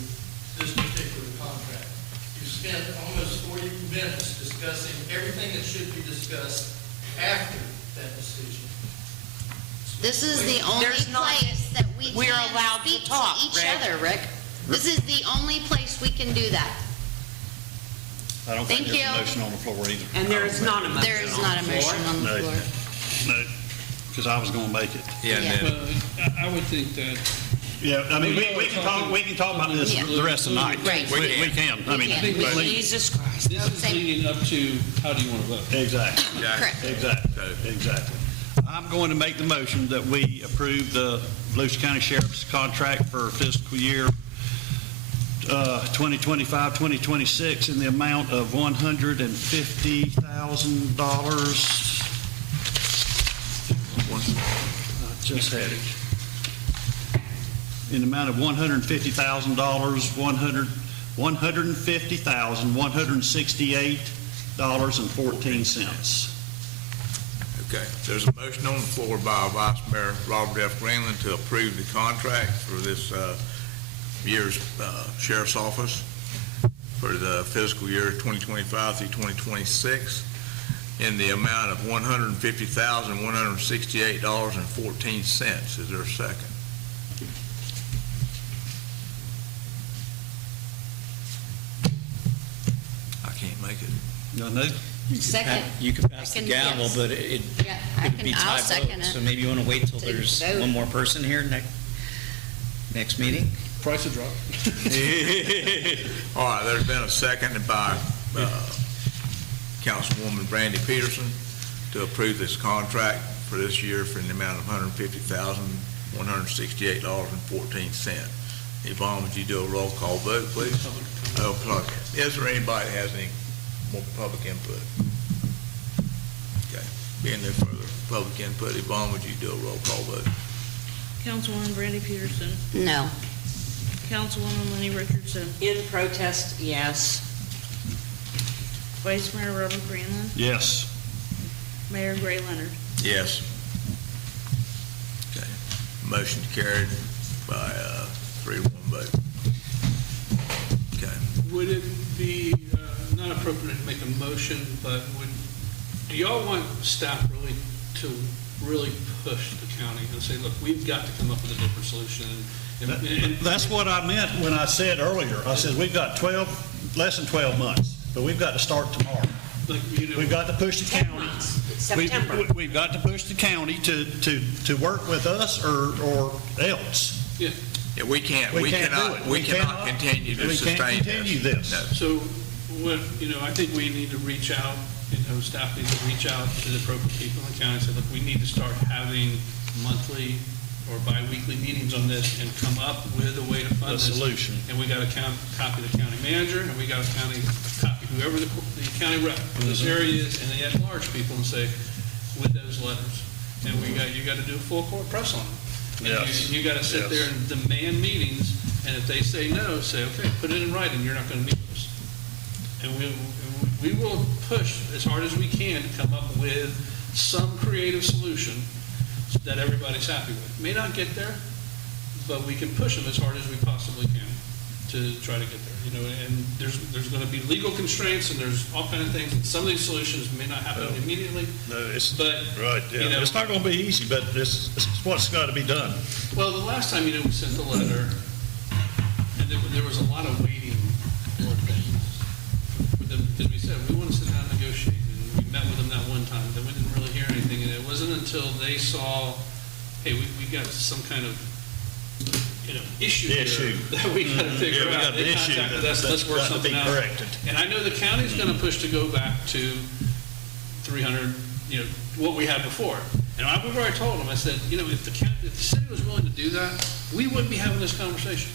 this particular contract. You spent almost 40 minutes discussing everything that should be discussed after that decision. This is the only There's not- place that we We're can allowed to speak to talk, each Rick. other, Rick. This is the only place we can do that. I don't think Thank there's a you. motion on the floor either. And there is not a motion There is not a on the floor. motion on the No. floor. No, because I was going to make it. Yeah, and then, Well, I would think that Yeah, I mean, we can talk about this Yeah. the rest of the night. Right. We can. I mean, We can. but- Jesus Christ. this is Same. leading up to, how do you want to vote? exactly. Correct. Exactly. I'm going to make the motion that we approve the Volusia County Sheriff's contract for fiscal year 2025, 2026 in the amount of $150,000. I just had it. In the amount of $150,000, $150,168.14. okay, there's a motion on the floor by Vice Mayor Robert F. Greenland to approve the contract for this year's sheriff's office for the fiscal year 2025 through 2026 in the amount of $150,168.14. Is there a second? I can't make it. No, no? Second. You can pass the Second, gavel, yes. but it Yeah, I would be can, tie I'll vote. second So it. maybe you want to wait till To there's vote. one more person here next meeting? Price of drop. All right, there's been a second by Councilwoman Brandy Pierson to approve this contract for this year for the amount of $150,168.14. Yvonne, would you do a roll call vote, please? Oh, plug it. Is there anybody that has any more public input? Okay, being no further public input, Yvonne, would you do a roll call vote? Councilwoman Brandy Pierson, No. Councilwoman Lenny Richardson, In protest, yes. Vice Mayor Robert Greenland, Yes. Mayor Gray Leonard. Yes. Okay, motion carried by 3-1 vote. Okay. Would it be not appropriate to make a motion, but do y'all want staff to really push the county and say, look, we've got to come up with a different solution? And That's what I meant when I said earlier. I said, we've got less than 12 months, but we've got to start tomorrow. like, We've got to push the 10 county. months, September. We've got to push the county to work with us or else. yeah. Yeah, we can't, We we can't do cannot, it. we cannot continue to We sustain can't this. continue this. No. So, what, I think we need to reach out, staff needs to reach out to the appropriate people in the county and say, look, we need to start having monthly or bi-weekly meetings on this and come up with a way to fund A this. solution. And we got to copy the county manager, and we got to copy whoever the county rep for this area is, and the at-large people, and say, with those letters. And you got to do a full court press on them. And Yes. you got to sit Yes. there and demand meetings, and if they say no, say, okay, put it in writing, you're not going to meet with us. And we will push as hard as we can to come up with some creative solution that everybody's happy with. May not get there, but we can push them as hard as we possibly can to try to get there. And there's going to be legal constraints, and there's all kinds of things, and some of these solutions may not happen immediately. No, it's, But, right, yeah. It's not going to be easy, but it's what's got to be done. Well, the last time, we sent the letter, and there was a lot of waiting for things. Because we said, we want to sit down and negotiate, and we met with them that one time, then we didn't really hear anything, and it wasn't until they saw, hey, we got some kind of issue here Issue. that we got to figure Yeah, we out. got an They issue contacted that- us, let's that's work got to something be out. corrected. And I know the county's going to push to go back to 300, what we had before. And we've already told them, I said, if the city was willing to do that, we wouldn't be having this conversation.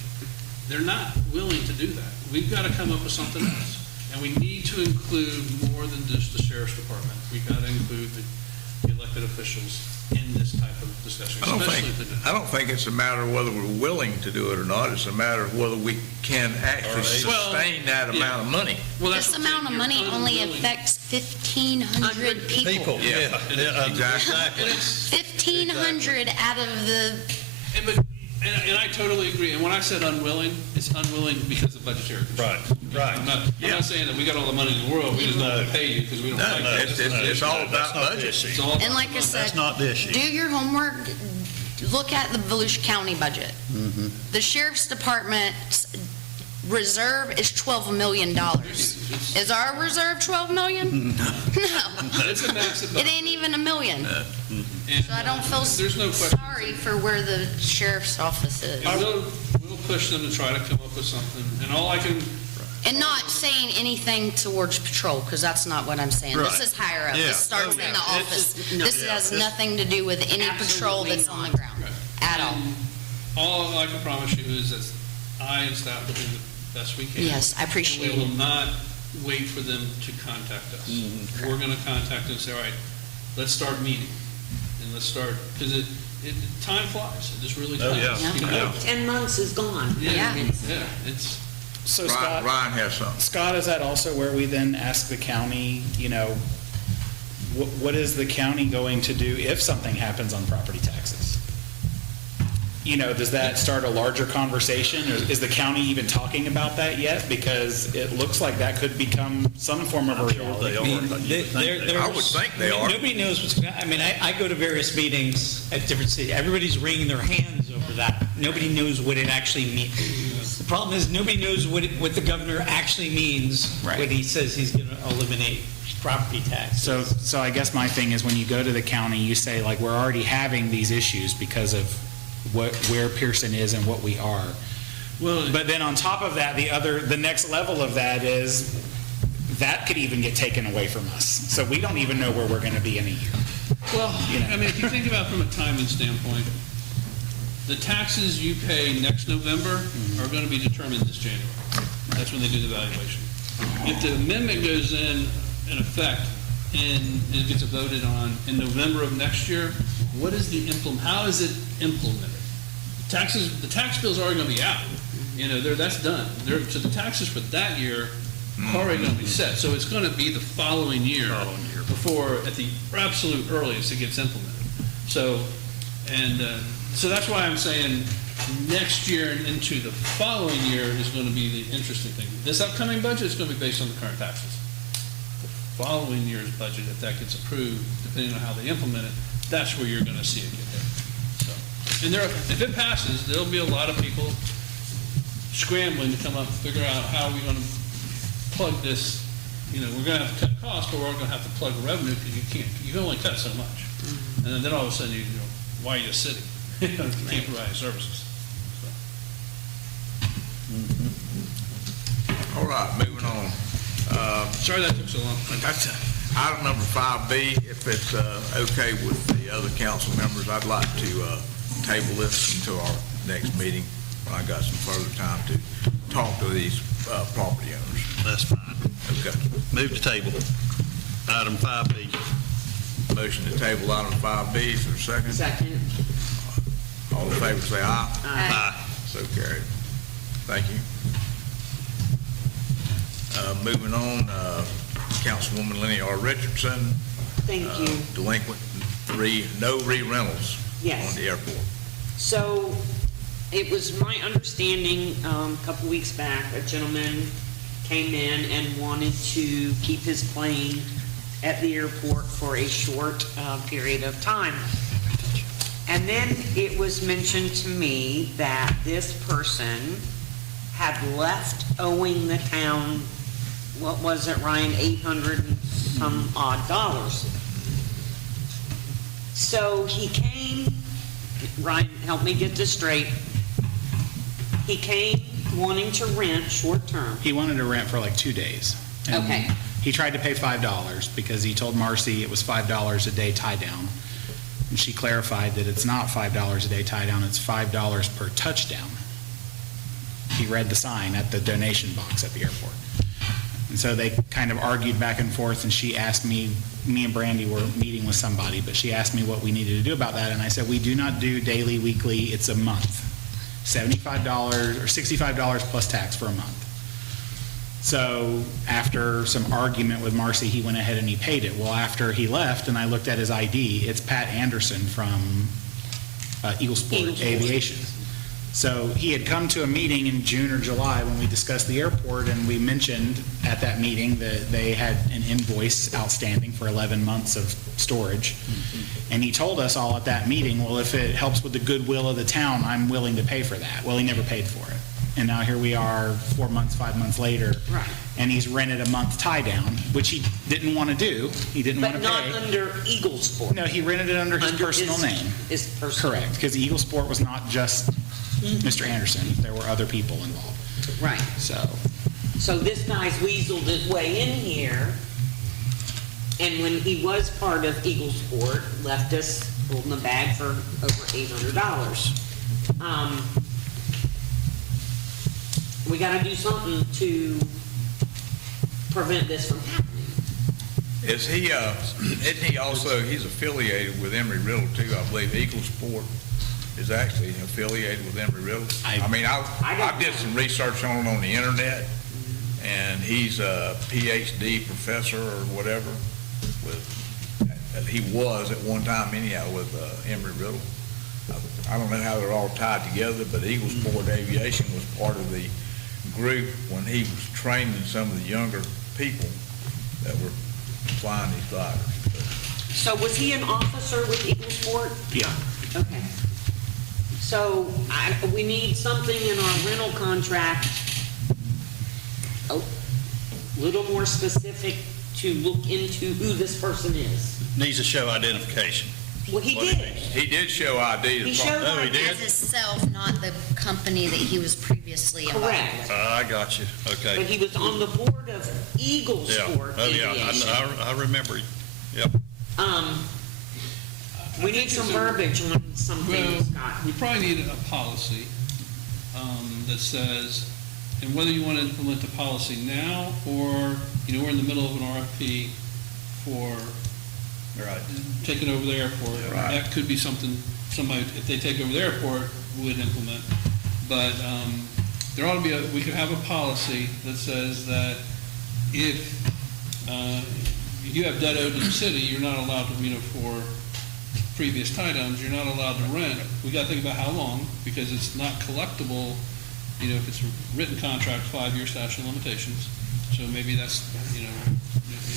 They're not willing to do that. We've got to come up with something else. And we need to include more than just the sheriff's department. We've got to include the elected officials in this type of discussion, I don't especially if think, I don't think it's a matter of whether we're willing to do it or not. It's a matter of whether we can actually Well, sustain that yeah. amount of money. Well, that's This what I'm amount of saying. money You're only unwilling. affects 1,500 people. Yeah, exactly. 1,500 out of the, And I totally agree. And when I said unwilling, it's unwilling because of budgetary constraints. Right. I'm not saying that we got all the money in the world, we just don't want to pay you because we don't No, like no, that. it's all That's about not the budget. issue. It's all about and like I money. said, That's not the issue. do your homework, look at the Volusia County budget. Mm-hmm. The sheriff's department's reserve is $12 million. Is our reserve 12 million? No. It's a massive. It ain't even $1 million. And, So I don't feel There's no question. sorry for where the sheriff's office is. And we'll push them to try to come up with something. And all I can, And not saying anything towards patrol, because that's not what I'm saying. This Right. is higher up. Yeah. This starts Oh, yeah. in the office. This yeah. has nothing to do with any patrol that's on the ground, at all. and all I can promise you is that I and staff will do the best we can. Yes, I appreciate We will it. not wait for them to contact us. We're going to contact them and say, all right, let's start meeting. And let's start, because time flies. It just really Oh, does. yeah. You know? 10 months is gone. Yeah, Yeah. it's, So Ryan Scott, Ryan has something. Scott, is that also where we then ask the county, what is the county going to do if something happens on property taxes? Does that start a larger conversation? Or is the county even talking about that yet? Because it looks like that could become some form of a I'm sure reality. they are. You would think they are. I would think they are. Nobody knows what's going on. I go to various meetings at different cities. Everybody's wringing their hands over that. Nobody knows what it actually means. The problem is, nobody knows what the governor actually means Right. when he says he's going to eliminate property tax. So I guess my thing is, when you go to the county, you say, like, we're already having these issues because of where Pierson is and what we are. well, But then on top of that, the next level of that is, that could even get taken away from us. So we don't even know where we're going to be in a year. I mean, if you think about it from a timing standpoint, the taxes you pay next November are going to be determined this January. That's when they do the valuation. If the amendment goes in effect and it gets voted on in November of next year, how is it implemented? The tax bill's already going to be out. That's done. So the taxes for that year are already going to be set. So it's going to be the following year before, at the absolute earliest, it gets implemented. So that's why I'm saying next year and into the following year is going to be the interesting thing. This upcoming budget is going to be based on the current taxes. The following year's budget, if that gets approved, depending on how they implement it, that's where you're going to see it get hit. So, and if it passes, there'll be a lot of people scrambling to come up and figure out how we're going to plug this. We're going to have to cut costs, but we're going to have to plug revenue because you can only cut so much. And then all of a sudden, why are you a city? You can't provide services. All right, moving on. Sorry that took so long. That's item number 5B. If it's okay with the other council members, I'd like to table this until our next meeting, when I got some further time to talk to these property owners. That's fine. Okay. Move to table. Item 5B. Motion to table item 5B. Is there a second? Second. All in favor, say aye. Aye. So carried. Thank you. Moving on, Councilwoman Lenny R. Richardson. Thank you. Delinquent no re-rentals Yes. on the airport. So it was my understanding, a couple weeks back, a gentleman came in and wanted to keep his plane at the airport for a short period of time. And then it was mentioned to me that this person had left owing the town, what was it, Ryan, 800 and some odd dollars. So he came, Ryan, help me get this straight. He came wanting to rent short-term. He wanted to rent for like 2 days. And Okay. He tried to pay $5 because he told Marcy it was $5 a day tie down. And she clarified that it's not $5 a day tie down, it's $5 per touchdown. He read the sign at the donation box at the airport. And so they kind of argued back and forth, and she asked me and Brandy were meeting with somebody, but she asked me what we needed to do about that, and I said, we do not do daily, weekly, it's a month. $75 or $65 plus tax for a month. So after some argument with Marcy, he went ahead and he paid it. Well, after he left and I looked at his ID, it's Pat Anderson from Eagle Sport Aviation. So he had come to a meeting in June or July when we discussed the airport, and we mentioned at that meeting that they had an invoice outstanding for 11 months of storage. And he told us all at that meeting, well, if it helps with the goodwill of the town, I'm willing to pay for that. Well, he never paid for it. And now here we are 4 months, 5 months later. Right. And he's rented a month tie down, which he didn't want to do. He didn't want But to not pay. under Eagle Sport. No, he rented it under his personal name. His personal. Correct, because Eagle Sport was not just Mr. Anderson. There were other people involved. Right. So this guy's weaseled his way in here, and when he was part of Eagle Sport, left us holding the bag for over $800. We gotta do something to prevent this from happening. Is he, isn't he also, he's affiliated with Embry-Riddle too, I believe. Eagle Sport is actually affiliated with Embry-Riddle. I mean, I did some research on it on the internet, and he's a PhD professor or whatever he was at one time anyhow with Embry-Riddle. I don't know how they're all tied together, but Eagle Sport Aviation was part of the group when he was training some of the younger people that were flying these gliders. So was he an officer with Eagle Sport? Yeah. Okay. So we need something in our rental contract a little more specific to look into who this person is. Needs to show identification. Well, he What did. it means. He did show ID. He showed Oh, he ID. did? As himself, not the company that he was previously involved Correct. with. I got you, But okay. he was on the board of Eagle Yeah, Sport oh, yeah, Aviation. I remember, yep. We need some verbiage on some Well, things, Scott. we probably need a policy that says, and whether you want to implement the policy now, or, we're in the middle of an RFP for Right. taking over the airport. Right. That could be something, somebody, if they take over the airport, would implement. But there ought to be, we could have a policy that says that if you have debt owed to the city, you're not allowed to, for previous tie-downs, you're not allowed to rent. We got to think about how long, because it's not collectible, if it's a written contract, 5-year statute of limitations. So maybe that's,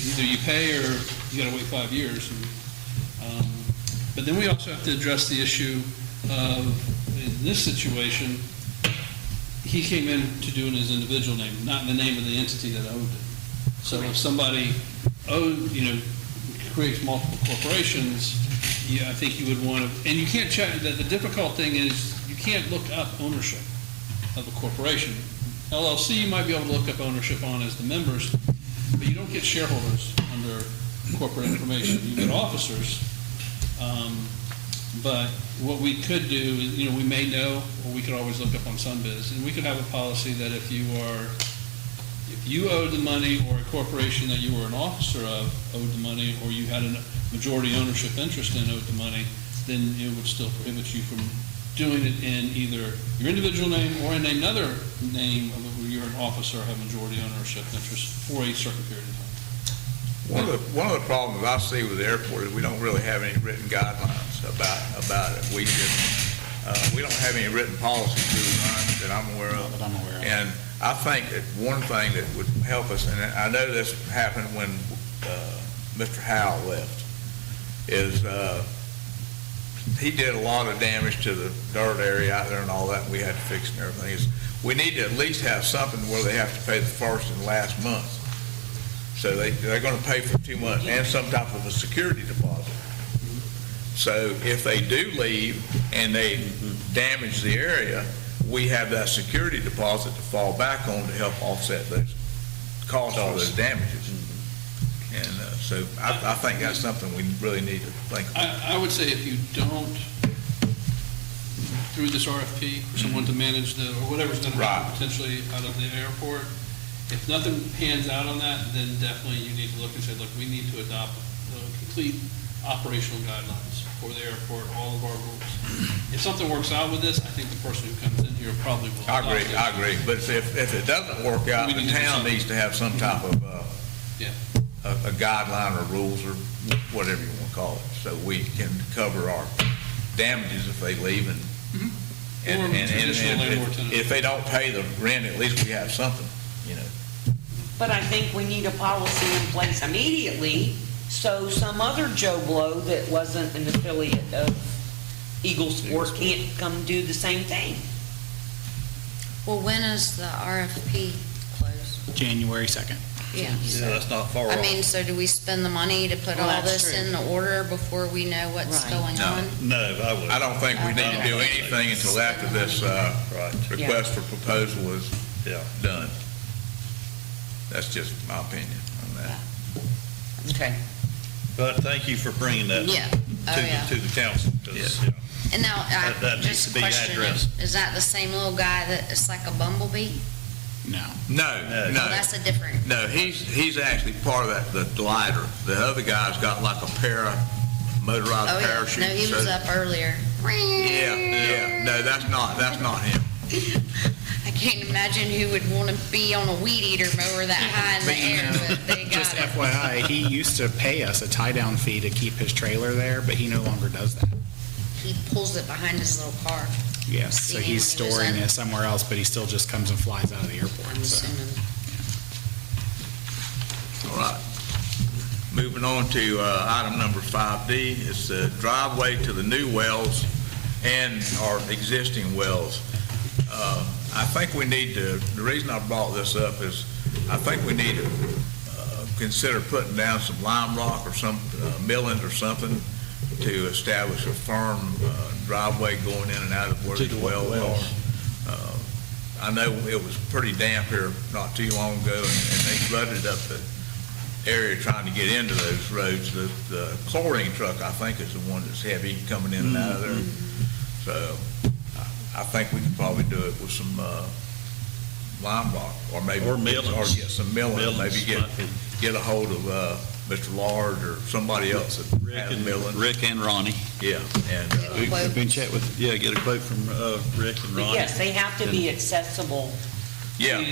either you pay or you got to wait 5 years. But then we also have to address the issue of, in this situation, he came in to do it in his individual name, not in the name of the entity that owed it. So if somebody creates multiple corporations, I think you would want to, and you can't check, the difficult thing is, you can't look up ownership of a corporation. LLC, you might be able to look up ownership on as the members, but you don't get shareholders under corporate information. You get officers. But what we could do is, we may know, or we could always look up on Sunbiz, and we could have a policy that if you owed the money, or a corporation that you were an officer of owed the money, or you had a majority ownership interest in owed the money, then it would still prohibit you from doing it in either your individual name or in another name of where you're an officer, have majority ownership interest for a certain period of time. One of the problems I see with the airport is we don't really have any written guidelines about it. We don't have any written policies that I'm aware of. That I'm aware of. And I think that one thing that would help us, and I know this happened when Mr. Howell left, is he did a lot of damage to the dirt area out there and all that, and we had to fix and everything. We need to at least have something where they have to pay the first and last month. So they're going to pay for 2 months and some type of a security deposit. So if they do leave and they damage the area, we have that security deposit to fall back on to help offset those costs of those damages. And so I think that's something we really need to think about. I would say if you don't, through this RFP, for someone to manage or whatever's gonna happen Right. potentially out of the airport, if nothing pans out on that, then definitely you need to look and say, look, we need to adopt complete operational guidelines for the airport, all of our rules. If something works out with this, I think the person who comes in here probably will. I adopt it. agree. But if it doesn't work out, We the need to do town something. needs to have some type of, Yeah. a guideline or rules or whatever you want to call it, so we can cover our damages if they leave and, Or traditional landlord tenant. if they don't pay the rent, at least we have something, you know. But I think we need a policy in place immediately, so some other Joe Blow that wasn't an affiliate of Eagle Sport can't come do the same thing. Well, when is the RFP close? January 2nd. Yeah. Yeah, that's not far off. I mean, so do we spend the money to put Well, all that's this true. in the order before we know what's Right. going No. on? No, I would. I don't think we need to do anything until after this, Right. request for proposal is Yeah. done. That's just my opinion on that. Okay. But thank you for bringing that Yeah. Oh, yeah. to the council, 'cause, Yes. yeah. And now, That needs just to a be question, addressed. is that the same little guy that is like a bumblebee? No. No, No. no. Oh, that's a different, No, he's actually part of that, the glider. The other guy's got like a motorized oh, yeah. parachute. No, he was so- up earlier. Yeah. No, that's not him. I can't imagine who would want to be on a weed eater mower that high in the air, but they got Just it. FYI, he used to pay us a tie-down fee to keep his trailer there, but he no longer does that. He pulls it behind his little car, Yes, so See, he's when he was storing in- it somewhere else, but he still just comes and flies out of the airport, I'm so. assuming. All right. Moving on to item number 5D, it's the driveway to the new wells and our existing wells. I think we need to, the reason I brought this up is I think we need to consider putting down some lime rock or some millings or something to establish a firm driveway going in and out of where To the the wells wells. are. I know it was pretty damp here not too long ago, and they flooded up the area trying to get into those roads. The chlorine truck, I think, is the one that's heavy coming in and out of there. So I think we could probably do it with some lime rock, or maybe. Or millings. Or get some millings, maybe might be. get a hold of Mr. Lard or somebody else that has millings. Rick and Ronnie. Yeah, and, Quote. Been chat with, yeah, get a quote from Rick and But Ronnie. yes, they have to be accessible. yeah.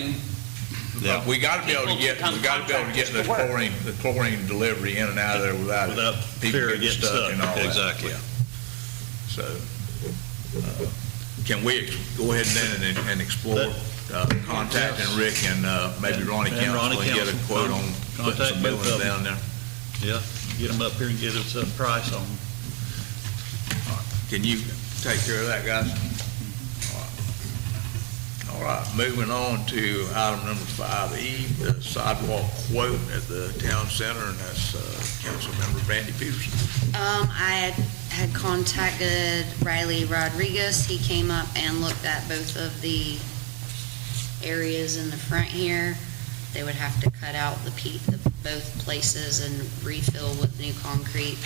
Yeah. We gotta be able to People get, to come we gotta be able to get the contractors to work. chlorine delivery in and out of there without Without people fear of getting getting stuck and all stuck. that. Exactly. Yeah. So, can we go ahead then and explore contacting Rick and maybe Ronnie And Ronnie Council and get a Council. quote on putting Contact some both millings of them. down there? Yeah, get them up here and get us a price on them. Can you take care of that, guys? All right, moving on to item number 5E, the sidewalk quote at the town center, and that's Councilmember Brandy Peterson. I had contacted Riley Rodriguez. He came up and looked at both of the areas in the front here. They would have to cut out the both places and refill with new concrete.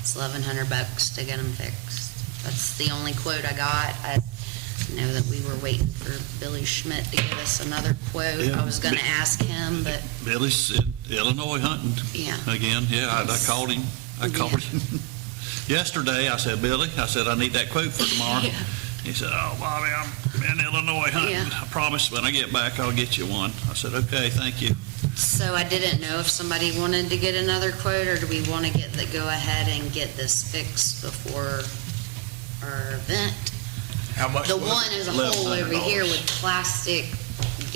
It's $1,100 to get them fixed. That's the only quote I got. I know that we were waiting for Billy Schmidt to give us another quote. Yeah. I was gonna ask him, but Billy's in Illinois hunting yeah. again. Yeah, I called him. Yesterday. I said, Billy, I said, I need that quote for tomorrow. Yeah. He said, oh, Bobby, I'm in Illinois hunting. Yeah. I promise when I get back, I'll get you one. I said, okay, thank you. So I didn't know if somebody wanted to get another quote, or do we want to go ahead and get this fixed before our event? How much? The was it? one is a hole over here $1,100. with plastic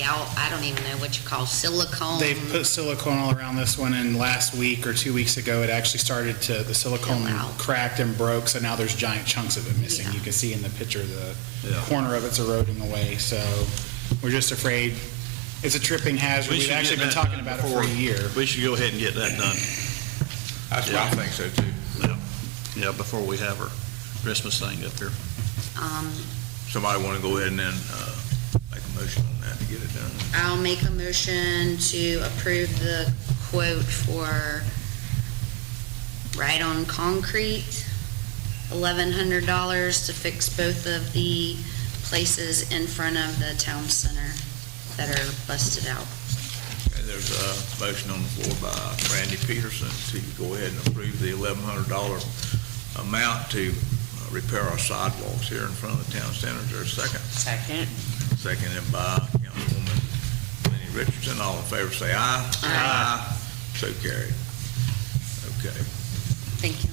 I don't even know what you call silicone. They've put silicone all around this one, and last week or 2 weeks ago, it actually started to, the silicone Fill out. cracked and broke, so now there's giant chunks of it missing. Yeah. You can see in the picture, the Yeah. corner of it's eroding away, so we're just afraid it's a tripping hazard. We We've should actually get been that talking done about it before- for a year. We should go ahead and get that done. That's what I think so too. Yeah, before we have our Christmas thing up here. somebody want to go ahead and then make a motion on that to get it done? I'll make a motion to approve the quote for Right on Concrete, $1,100 to fix both of the places in front of the town center that are busted out. Okay, there's a motion on the floor by Randy Peterson to go ahead and approve the $1,100 amount to repair our sidewalks here in front of the town center. Is there a second? Second. Seconded by Councilwoman Lenny Richardson. All in favor say aye. Aye. So carried. Okay. Thank you.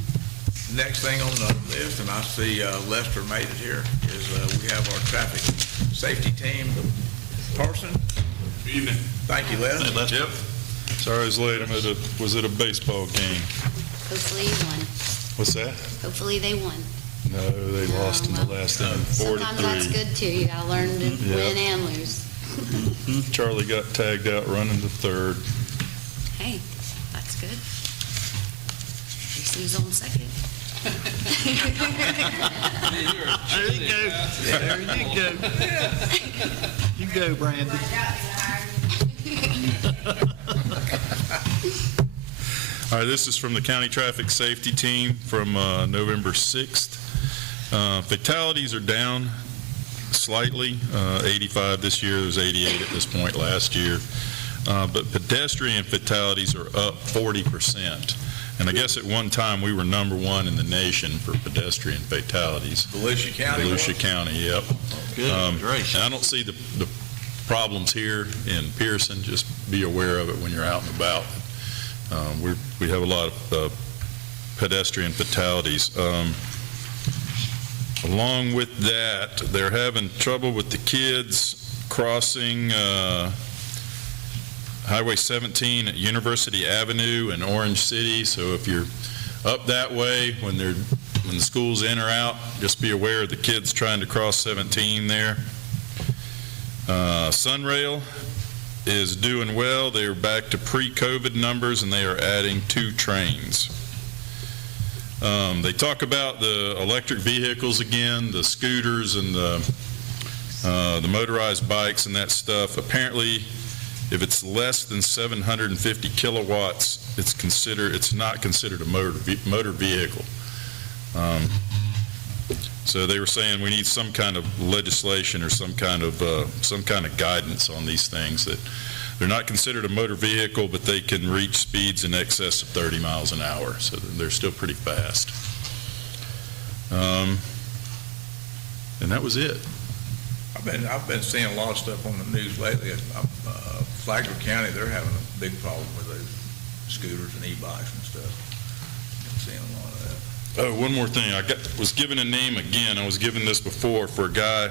Next thing on the list, and I see Lester made it here, is we have our traffic safety team, Pierson. Good evening. Thank you, Les. Hey, Les. Yep. Sorry I was late. Was at a baseball game. Hopefully you won. What's that? Hopefully they won. No, they lost in the well, last inning, 4-3. Sometimes that's good too. You gotta learn to Yeah. win and lose. Charlie got tagged out running to third. Hey, that's good. At least he was on second. There you go. There you go. You go, Brandon. All right, this is from the County Traffic Safety Team from November 6th. Fatalities are down slightly, 85 this year. There was 88 at this point last year. But pedestrian fatalities are up 40%. And I guess at one time, we were number 1 in the nation for pedestrian fatalities. Volusia County. Volusia County, yep. Good gracious. And I don't see the problems here in Pierson. Just be aware of it when you're out and about. We have a lot of pedestrian fatalities. Along with that, they're having trouble with the kids crossing Highway 17 at University Avenue in Orange City. So if you're up that way when the school's in or out, just be aware of the kids trying to cross 17 there. Sunrail is doing well. They are back to pre-COVID numbers, and they are adding 2 trains. They talk about the electric vehicles again, the scooters and the motorized bikes and that stuff. Apparently, if it's less than 750 kilowatts, it's not considered a motor vehicle. So they were saying we need some kind of legislation or some kind of guidance on these things, that they're not considered a motor vehicle, but they can reach speeds in excess of 30 miles an hour. So they're still pretty fast. And that was it. I've been seeing a lot of stuff on the news lately. Flagler County, they're having a big problem with those scooters and e-bikes and stuff. Been seeing a lot of that. Oh, one more thing. Was given a name again. I was given this before for a guy.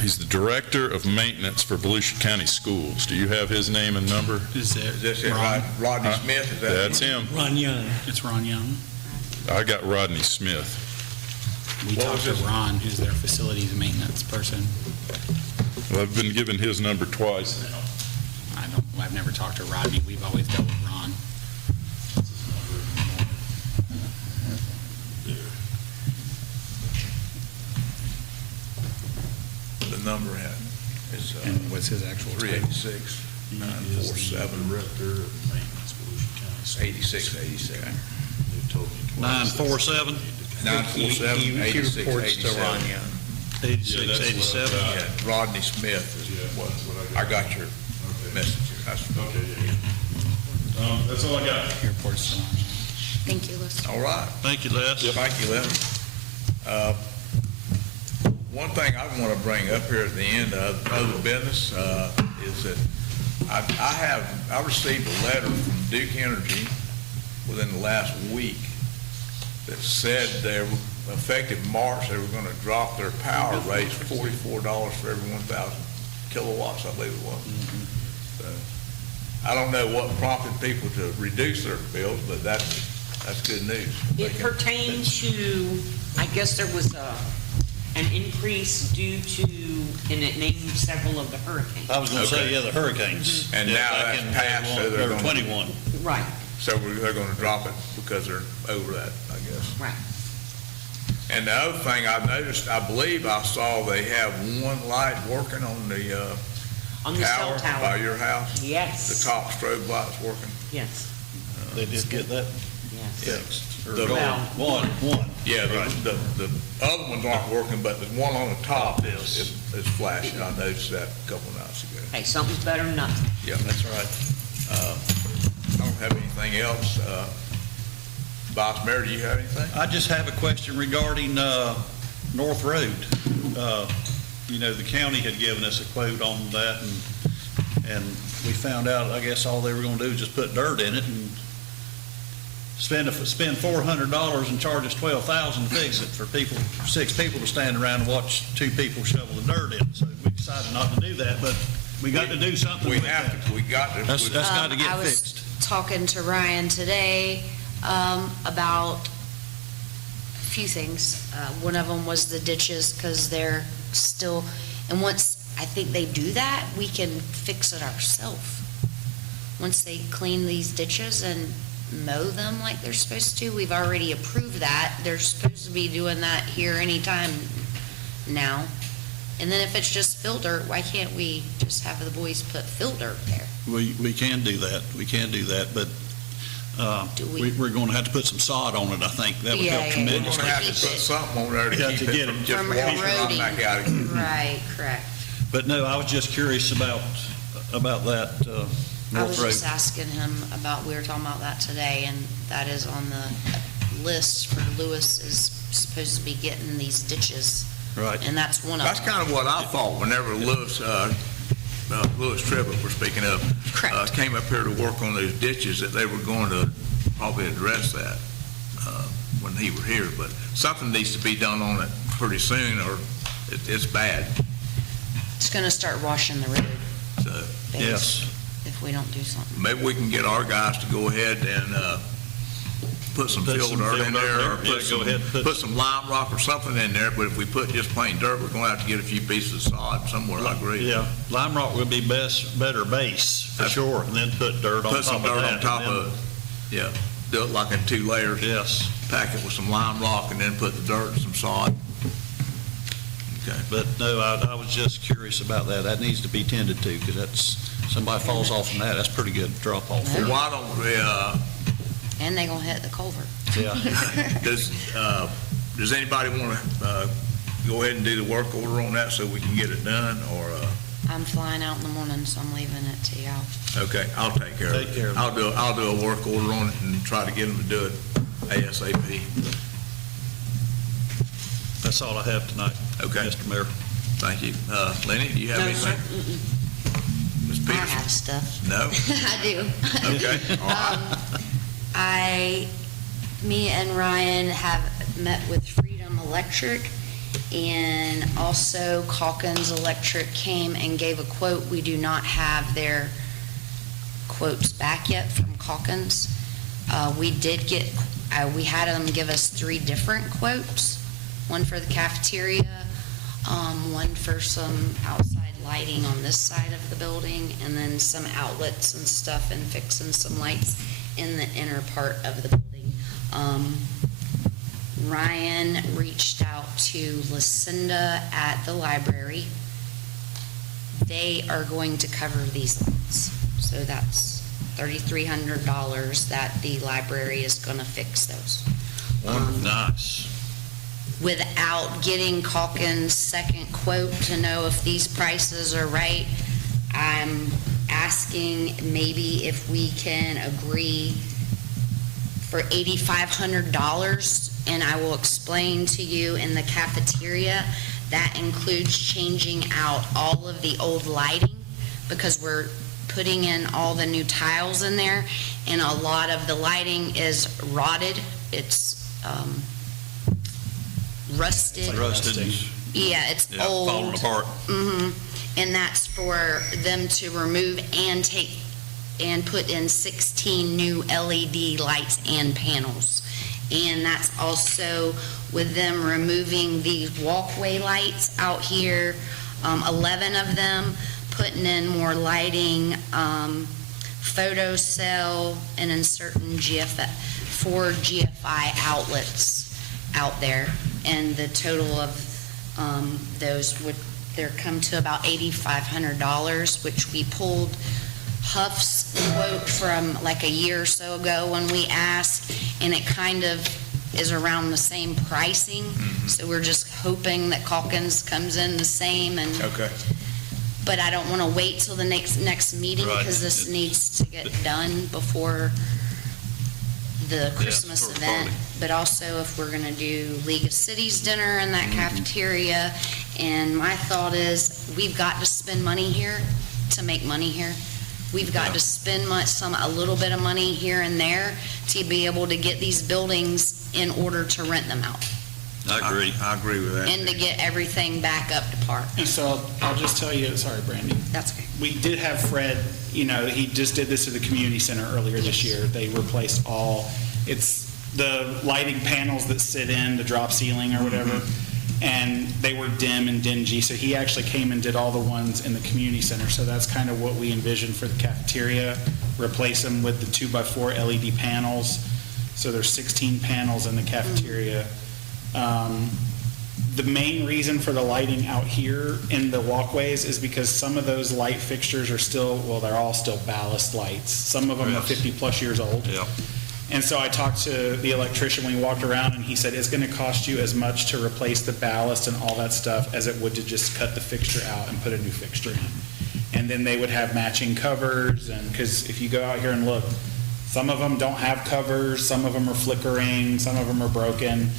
He's the director of maintenance for Volusia County Schools. Do you have his name and number? Is this it, Rodney Smith? Is that That's him. Ron Young. It's Ron Young. I got Rodney Smith. We What talked was to his- Ron, who's their facilities maintenance person. Well, I've been given his number twice now. I've never talked to Rodney. We've always dealt with Ron. The number is And what's his actual title? 386 947 Director of Maintenance, Volusia County. 8687. 947, 947 He reports to Ron 8687. Young. 8687. Yeah, Rodney Smith is what I got your message. That's That's all I got. He reports to Ron. Thank you, Lisa. Oh. all right. Thank you, Les. Thank you, Les. One thing I want to bring up here at the end of other business is that I received a letter from Duke Energy within the last week that said they were, effective March, they were going to drop their power rates $44 for every 1,000 kilowatts, I believe it was. So, I don't know what prompted people to reduce their bills, but that's good news. It pertains to, I guess there was an increase due to, and it named several of the hurricanes. I was going to say, Okay. yeah, the hurricanes. And Yeah, now back that's in passed, so they're February gonna- 21. Right, So they're going to drop it because they're over that, I guess. right. And the other thing I noticed, I believe I saw they have one light working on the On the cell tower by tower. your house. Yes. The top strobe light's working. Yes, They did get that yes. fixed. Or The- One. Yeah, the other ones aren't working, but the one on the top Yes. is flashing. I noticed that a couple nights ago. Hey, something's better than nothing. Yeah, that's right. I don't have anything else. Vice Mayor, do you have anything? I just have a question regarding North Road. The county had given us a quote on that, and we found out, I guess all they were going to do is just put dirt in it and spend $400 and charge us $12,000 to fix it for 6 people to stand around and watch 2 people shovel the dirt in. So we decided not to do that, but we got to do something We with that. have to, we got to. That's got to get I was fixed. talking to Ryan today about a few things. One of them was the ditches, because they're still, and once I think they do that, we can fix it ourselves. Once they clean these ditches and mow them like they're supposed to, we've already approved that. They're supposed to be doing that here anytime now. And then if it's just fill dirt, why can't we just have the boys put fill dirt there? We can do that. We can do that, but Do we? we're going to have to put some sod on it, I think. That would Yeah, help yeah, We're tremendously. gonna have to put something on there Yeah, to keep to it get from it- just From washing right eroding. back out again. Right, correct. But no, I was just curious about that I was North Road. just asking him about, we were talking about that today, and that is on the list for Lewis, is supposed to be getting these ditches, Right. and that's one of That's them. kind of what I thought whenever Lewis Tribbett, we're speaking of, Correct. came up here to work on those ditches, that they were going to probably address that when he were here, but something needs to be done on it pretty soon, or it's bad. It's gonna start washing the road So Yes. if we don't do something. maybe we can get our guys to go ahead and put some Put fill some dirt fill in dirt there, there. or Yeah, go ahead and put- put some lime rock or something in there, but if we put just plain dirt, we're gonna have to get a few pieces of sod somewhere, I agree. Yeah, lime rock would be better base, for That's- sure, and then put dirt on top Put of that. some dirt on top and then- of it, yeah, do it like in 2 layers. Yes, Pack it with some lime rock and then put the dirt and some sod. Okay. but no, I was just curious about that. That needs to be tended to, because somebody falls off from that, that's pretty good drop off. Well, why don't we, And they gonna hit the culvert. Yeah, does anybody want to go ahead and do the work order on that so we can get it done, or, I'm flying out in the morning, so I'm leaving it to y'all. okay, I'll take care of it. Take care of it. I'll do a work order on it and try to get them to do it ASAP. that's all I have tonight, Okay, Mr. Mayor. thank you. Lenny, do you have No, sir. anything? Ms. I Pierce? have stuff. No? I do. Okay, all right. Me and Ryan have met with Freedom Electric, and also Calkins Electric came and gave a quote. We do not have their quotes back yet from Calkins. We did get, we had them give us 3 different quotes, one for the cafeteria, one for some outside lighting on this side of the building, and then some outlets and stuff, and fixing some lights in the inner part of the building. Ryan reached out to Lucinda at the library. They are going to cover these lights, so that's $3,300 that the library is going to fix those. Nice. Without getting Calkins' second quote to know if these prices are right, I'm asking maybe if we can agree for $8,500, and I will explain to you in the cafeteria, that includes changing out all of the old lighting, because we're putting in all the new tiles in there, and a lot of the lighting is rotted. It's rusted. Rusted. Yeah, it's Yeah, old. falling apart. And that's for them to remove and take and put in 16 new LED lights and panels. And that's also with them removing these walkway lights out here, 11 of them, putting in more lighting, photo cell, and inserting 4 GFI outlets out there. and the total of those would, there come to about $8,500, which we pulled Huff's quote from like a year or so ago when we asked, and it kind of is around the same pricing. So we're just hoping that Calkins comes in the same, and Okay. but I don't want to wait till the next meeting, Right. because this needs to get done before the Christmas before the event. party. But also, if we're going to do League of Cities dinner in that cafeteria, and my thought is, we've got to spend money here to make money here. We've got to spend a little bit of money here and there to be able to get these buildings in order to rent them out, I agree. I agree with that. and to get everything back up to par. And so I'll just tell you, sorry, Brandy, That's okay. we did have Fred, he just did this at the community center earlier this year. They replaced it's the lighting panels that sit in the drop ceiling or whatever, and they were dim and dingy, so he actually came and did all the ones in the community center. So that's kind of what we envisioned for the cafeteria, replace them with the 2x4 LED panels. So there's 16 panels in the cafeteria. The main reason for the lighting out here in the walkways is because some of those light fixtures are still, well, they're all still ballast lights. Some of them are Yes. 50-plus years old. Yeah. And so I talked to the electrician when we walked around, and he said it's going to cost you as much to replace the ballast and all that stuff as it would to just cut the fixture out and put a new fixture in. And then they would have matching covers, and because if you go out here and look, some of them don't have covers, some of them are flickering, some of them are broken.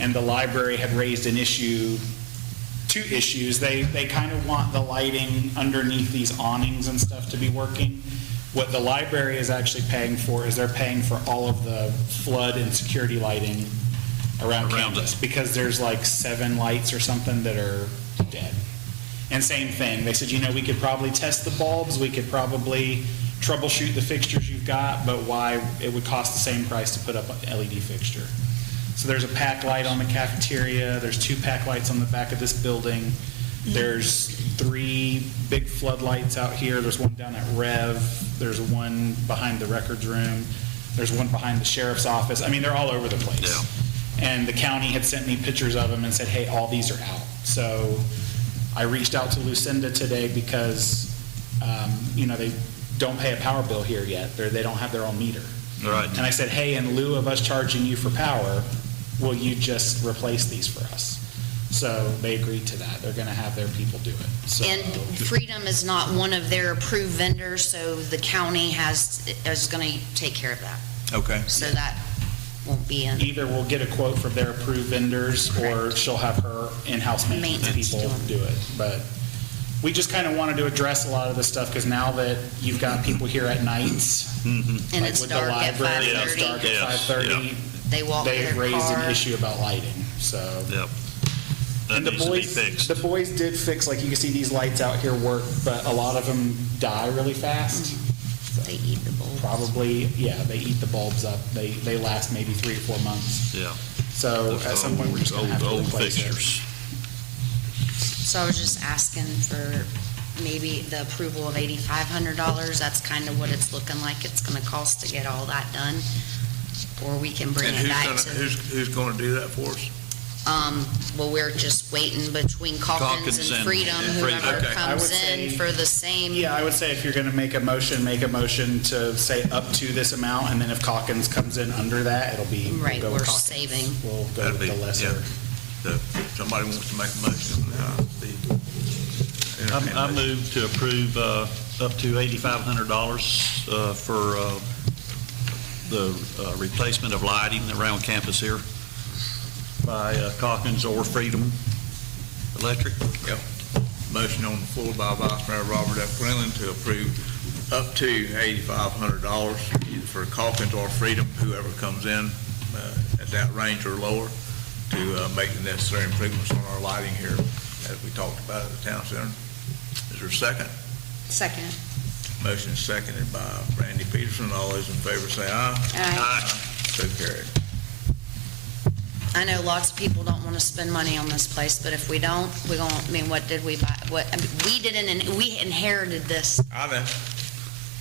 And the library had raised two issues. They kind of want the lighting underneath these awnings and stuff to be working. What the library is actually paying for is they're paying for all of the flood and security lighting around campus, because there's like 7 lights or something that are dead. And same thing, they said, we could probably test the bulbs, we could probably troubleshoot the fixtures you've got, but why it would cost the same price to put up an LED fixture. So there's a pack light on the cafeteria, there's 2 pack lights on the back of this building, there's 3 big floodlights out here, there's one down at Rev, there's one behind the records room, there's one behind the sheriff's office. I mean, they're all over the place. Yeah. And the county had sent me pictures of them and said, hey, all these are out. So I reached out to Lucinda today because, they don't pay a power bill here yet. They don't have their own meter. Right. And I said, hey, in lieu of us charging you for power, will you just replace these for us? So they agreed to that. They're going to have their people do it. So, And Freedom is not one of their approved vendors, so the county is going to take care of that. Okay. So that won't be in. either we'll get a quote from their approved vendors, or Correct. she'll have her in-house maintenance Maintenance people do it. But we just kind of wanted to address a lot of this stuff, because now that you've got people here at nights, And like it's with the dark at library, it's 5:30. dark at Yes, 5:30, They walk to they've their raised car. an issue about lighting, so. Yep. That And the needs to be boys, fixed. the boys did fix, like, you can see these lights out here work, but a lot of them die really fast. They eat the bulbs. Probably, yeah, they eat the bulbs up. They last maybe 3 or 4 months. Yeah. So at some point, we're just gonna have to Old replace it. fixtures. So I was just asking for maybe the approval of $8,500. That's kind of what it's looking like it's going to cost to get all that done. Or we can bring And it back who's gonna do that for us? well, we're just waiting between Calkins Calkins and and Freedom, Freedom. whoever Okay. I would comes in say- for the same. Yeah, I would say if you're gonna make a motion to say up to this amount, and then if Calkins comes in under that, it'll be. we'll Right, go with we're Calkins. saving. We'll go That'd with be- the lesser. If somebody wants to make a motion, I move to approve up to $8,500 for the replacement of lighting around campus here by Calkins or Freedom Electric. Motion on the floor by Vice Mayor Robert F. Glenn to approve up to $8,500 either for Calkins or Freedom, whoever comes in at that range or lower, to make the necessary improvements on our lighting here, as we talked about at the town center. Is there a second? Second. Motion is seconded by Randy Peterson. All those in favor say aye. Aye. So carried. I know lots of people don't want to spend money on this place, but if we don't, we're going, what did we buy? We didn't, and we inherited this. I know.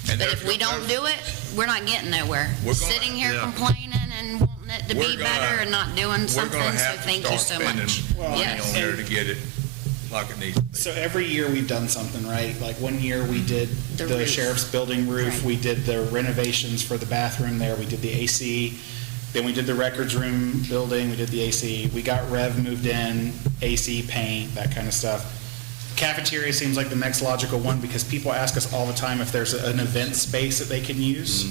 But if we don't do it, we're not getting nowhere. We're gonna- Sitting here yeah. complaining and wanting it it to We're be gonna- better and not doing We're something, gonna so have to thank you start so spending much. money Yes. on there to get it like it needs to be. So every year we've done something, right? Like one year we did The the roof. sheriff's building roof, Right. we did the renovations for the bathroom there, we did the AC, then we did the records room building, we did the AC, we got Rev moved in, AC, paint, that kind of stuff. Cafeteria seems like the next logical one because people ask us all the time if there's an event space that they can use.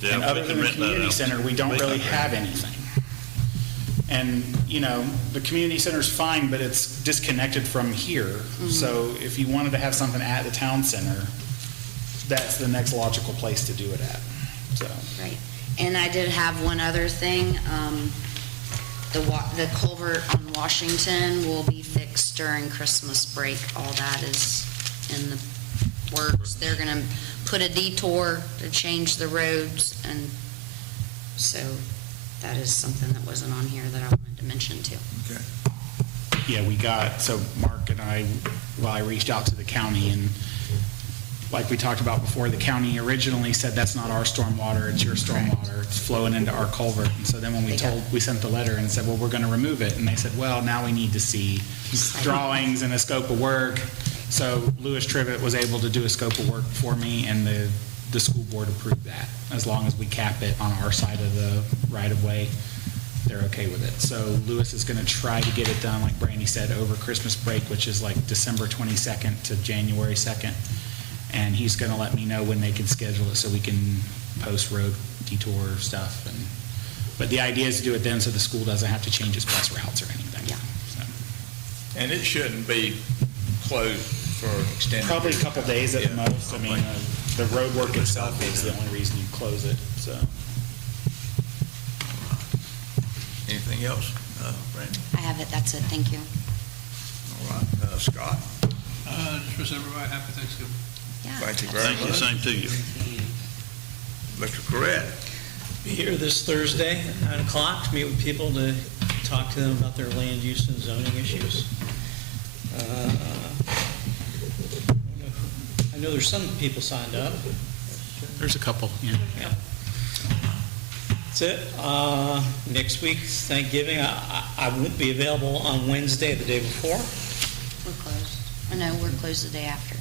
Yeah, And we other can than the rent that community out. center, we don't We can really rent. have anything. And, you know, the community center's fine, but it's disconnected from here. So if you wanted to have something at the town center, that's the next logical place to do it at, so. Right. And I did have one other thing. The culvert on Washington will be fixed during Christmas break. All that is in the works. They're going to put a detour to change the roads, and so that is something that wasn't on here that I wanted to mention too. Yeah, we got, so Mark and I, well, I reached out to the county, and like we talked about before, the county originally said, that's not our stormwater, it's your stormwater, it's flowing into our culvert. And so then when we sent the letter and said, well, we're gonna remove it, and they said, well, now we need to see drawings and a scope of work. So Louis Trivet was able to do a scope of work for me, and the school board approved that. As long as we cap it on our side of the right-of-way, they're okay with it. So Louis is gonna try to get it done, like Brandy said, over Christmas break, which is like December 22nd to January 2nd. And he's gonna let me know when they can schedule it so we can post road detour stuff. But the idea is to do it then so the school doesn't have to change its bus routes or anything. Yeah. So, And it shouldn't be closed for an extended. probably a period of couple time. days at Yeah. most. I mean, the road work itself is the only reason you close it, so. Anything else, Brandy? I have it. That's it. Thank you. All right, Scott, Just wish everybody happy Thanksgiving. Yeah. thank you very Thank you, much. same to you. Mr. Corrett, Be here this Thursday at 9 o'clock to meet with people to talk to them about their land use and zoning issues. I know there's some people signed up. There's a couple, yeah. Yep. That's it. Next week, Thanksgiving, I won't be available on Wednesday, the day before. We're closed. Oh, no, we're closed the day after,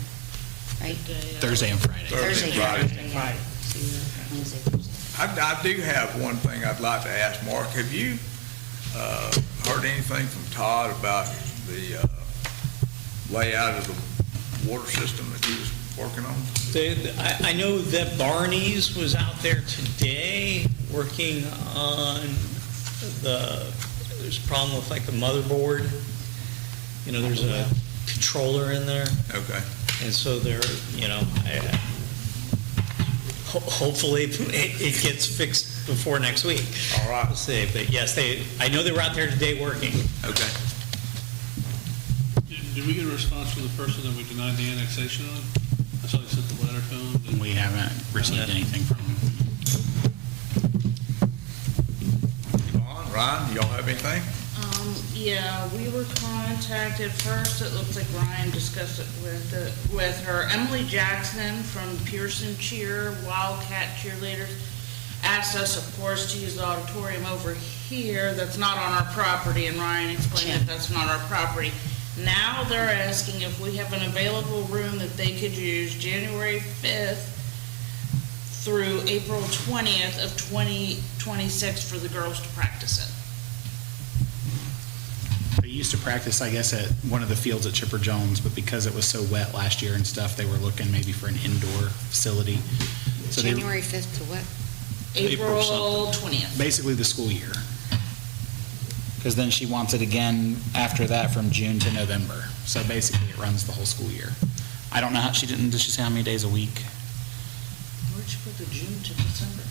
right? Thursday and Friday. Thursday, Friday. Yeah. So you're Wednesday, Thursday. I do have one thing I'd like to ask Mark. Have you heard anything from Todd about the layout of the water system that he was working on? I know that Barney's was out there today working on there's a problem with like the motherboard. You know, there's a controller in there. Okay. And so they're, hopefully it gets fixed before next week. All right. We'll see. But yes, I know they were out there today working. Okay. Did we get a response from the person that we denied the annexation on? I saw they sent the letter to him. We haven't received anything from them. Yvonne, Ryan, y'all have anything? Yeah, we were contacted first, it looks like Ryan discussed it with her. Emily Jackson from Pierson Cheer, Wildcat Cheerleaders, asked us, of course, to use the auditorium over here, that's not on our property, and Ryan explained that that's not our property. Now they're asking if we have an available room that they could use January 5th through April 20th of 2026 for the girls to practice it. They used to practice, I guess, at one of the fields at Chipper Jones, but because it was so wet last year and stuff, they were looking maybe for an indoor facility. So they, January 5th to what? April 20th. basically the school year. Because then she wants it again after that from June to November. So basically it runs the whole school year. I don't know how, did she say how many days a week? Where'd you put the June to December?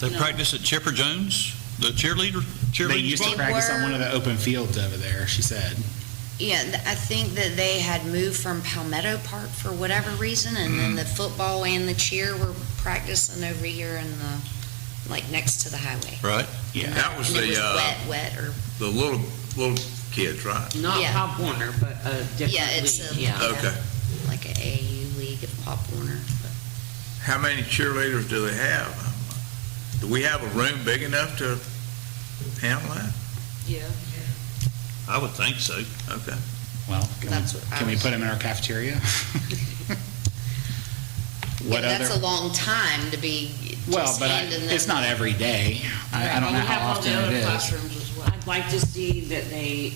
They practice at Chipper Jones, the cheerleading They used to squad? practice on one of the open fields over there, she said. Yeah, I think that they had moved from Palmetto Park for whatever reason, and then the football and the cheer were practicing over here in the, like, next to the highway. Right. Yeah. That was And it was the, wet, or, the little kids, right? Not Yeah. Pop Warner, but a different yeah, it's league. a, Yeah. Okay. like a AAU league of Pop Warner. How many cheerleaders do they have? Do we have a room big enough to handle that? Yeah. I would think so. Okay. Well, That's what I can we was- put them in our cafeteria? Yeah, What that's other? a long time to be Well, just but handing them. it's not every day. I don't know how often it We is. have all the other classrooms as well. I'd like to see that they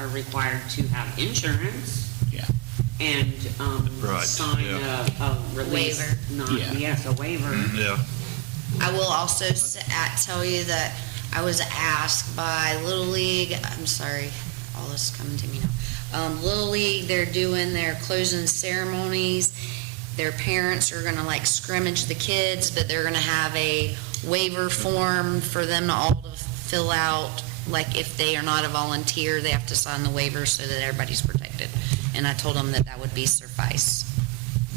are required to have insurance. Yeah. And, Right, sign a release. Waiver. Yeah. Yes, a waiver. Yeah. I will also tell you that I was asked by Little League, I'm sorry, all this is coming to me now. Little League, they're doing their closing ceremonies. Their parents are gonna like scrimmage the kids, but they're gonna have a waiver form for them all to fill out. Like if they are not a volunteer, they have to sign the waiver so that everybody's protected. And I told them that would be suffice.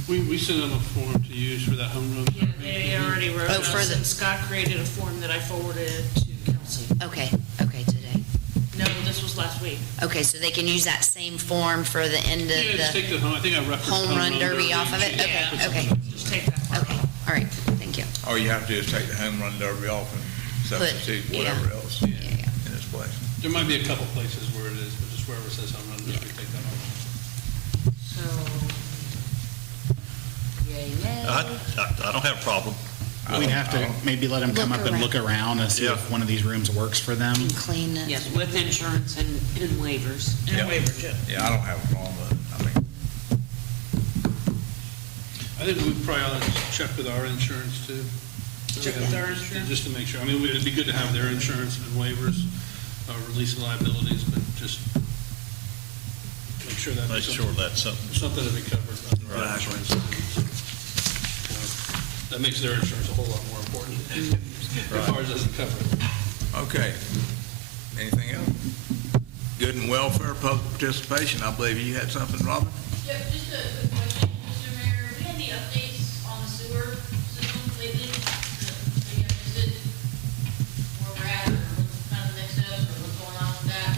We sent them a form to use for that home run. Yeah, they already wrote Oh, for us, the- and Scott created a form that I forwarded to Kelsey. Okay, today. No, this was last week. Okay, so they can use that same form for the end of Yeah, just the take the home, I think I referenced home run derby off of it? and Okay, Yeah. okay, Just take that part okay, off. all right, thank you. All you have to do is take the home run derby off and substitute yeah. whatever else Yeah. in its place. There might be a couple places where it is, but just wherever it says home run derby, take that off. So, yay, nay. I don't have a problem. We'd have to maybe let them come Look up and look around and see Yeah. if one of these rooms works for them. And clean it. Yes, with insurance and waivers. And Yeah. waivers, yeah. Yeah, I don't have a problem with it. I mean, I think we probably ought to check with our insurance too. Check with our insurance? Just to make sure, I mean, it'd be good to have their insurance and waivers, release of liabilities, but just make sure that. Make sure that's something. Something to be covered under our Right. insurance. That makes their insurance a whole lot more important. If ours doesn't cover it. okay. Anything else? Good and welfare, public participation. I believe you had something, Robin? Yep, just a quick question, Mr. Mayor. We had any updates on the sewer system lately? Maybe I missed it. Where we're at, or what's kind of the next steps, or what's going on with that?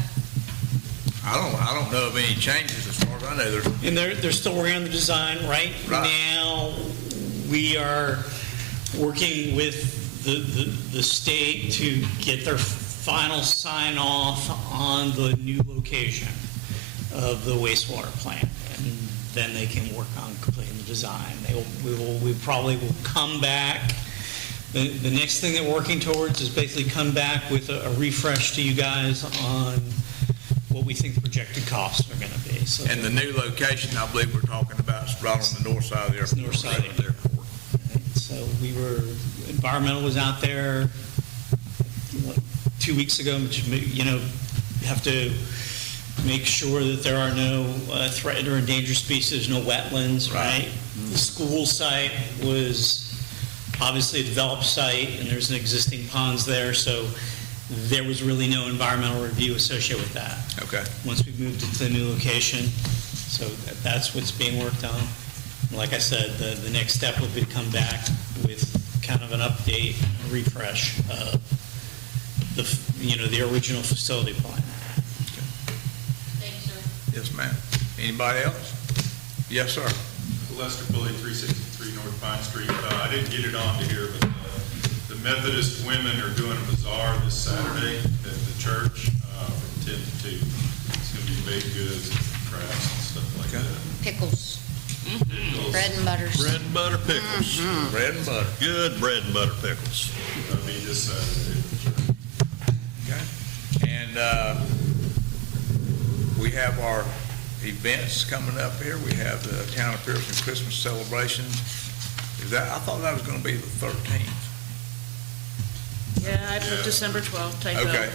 I don't know of any changes as far as I know. There's, And they're still working on the design. Right Right. now, we are working with the state to get their final sign off on the new location of the wastewater plant. And then they can work on completing the design. We probably will come back. The next thing that we're working towards is basically come back with a refresh to you guys on what we think the projected costs are going to be. So and the new location, I believe we're talking about is right on the north side of the airport. north side of the airport. So environmental was out there 2 weeks ago, just, have to make sure that there are no threatened or endangered species, no wetlands, right? The school site was obviously a developed site, and there's an existing ponds there, so there was really no environmental review associated with that. Okay. Once we moved it to the new location, so that's what's being worked on. Like I said, the next step would be to come back with kind of an update, a refresh of the original facility plan. Thank you, sir. Yes, ma'am. Anybody else? Yes, sir. Lester Billy, 363 North Pine Street. I didn't get it on to here, but the Methodist women are doing a bazaar this Saturday at the church from 10 to 2. It's going to be baked goods, crafts, and stuff like Okay. that. Pickles, Pickles. bread and butters. Bread and butter pickles. Bread and butter. Good bread and butter pickles. That'll be this Saturday at the church. Okay. And we have our events coming up here. We have the Town of Pierson Christmas celebration. I thought that was going to be the 13th. Yeah, I put December 12th, typo. Okay.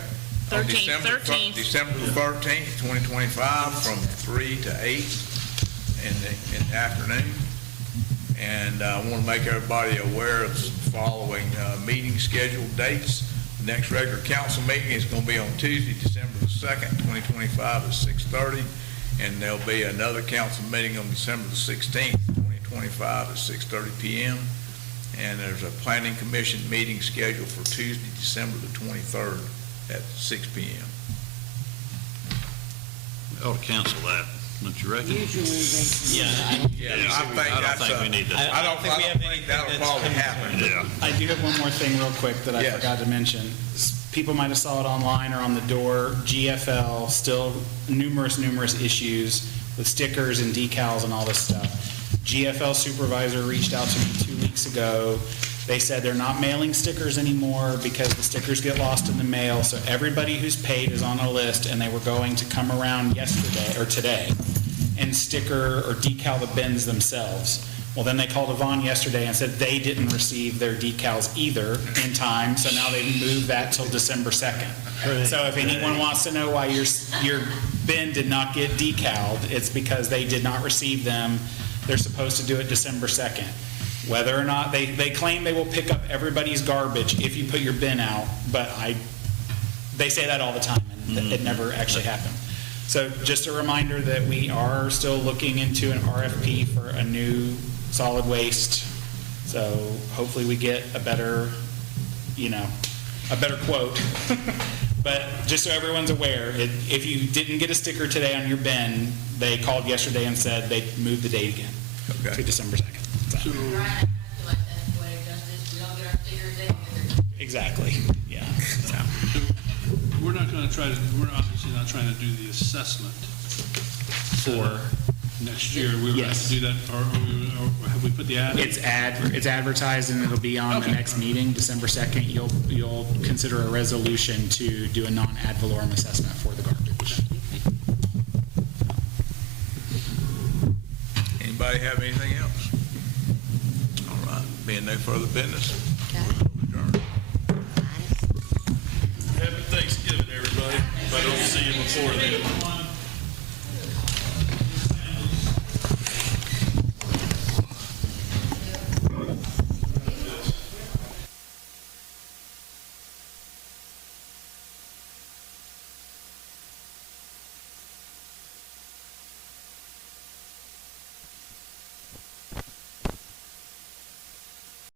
On 13th. December the 13th, 2025, from 3 to 8 in the afternoon. And I want to make everybody aware of the following meeting scheduled dates. The next regular council meeting is going to be on Tuesday, December the 2nd, 2025 at 6:30. And there'll be another council meeting on December the 16th, 2025 at 6:30 p.m. And there's a planning commission meeting scheduled for Tuesday, December the 23rd at 6 p.m. We ought to cancel that. Don't you reckon? Usually they. Yeah, I think I that's don't think we need to. I don't think we have think that'll anything probably that's happen. Yeah. I do have one more thing real quick that I Yes. forgot to mention. People might have saw it online or on the door. GFL, still numerous issues with stickers and decals and all this stuff. GFL supervisor reached out to me 2 weeks ago. They said they're not mailing stickers anymore because the stickers get lost in the mail. So everybody who's paid is on a list, and they were going to come around yesterday or today and sticker or decal the bins themselves. Well, then they called Yvonne yesterday and said they didn't receive their decals either in time, so now they've moved that till December 2nd. So if anyone wants to know why your bin did not get decaled, it's because they did not receive them. They're supposed to do it December 2nd. Whether or not, they claim they will pick up everybody's garbage if you put your bin out, but they say that all the time, and it never actually happened. So just a reminder that we are still looking into an RFP for a new solid waste. So hopefully we get a better quote. But just so everyone's aware, if you didn't get a sticker today on your bin, they called yesterday and said they moved the date again to December 2nd. So, Brian, I feel like that's poetic justice. We all get our stickers, they don't get their. exactly, yeah. So, We're obviously not trying to do the assessment for next year. We were going Yes. to do that, or have we put the ad? it's advertised and it'll be on the next meeting, December 2nd. You'll consider a resolution to do a non-ad valorem assessment for the garbage. Anybody have anything else? All right, being no further business. Adjourn. Happy Thanksgiving, everybody. If I don't see you before then.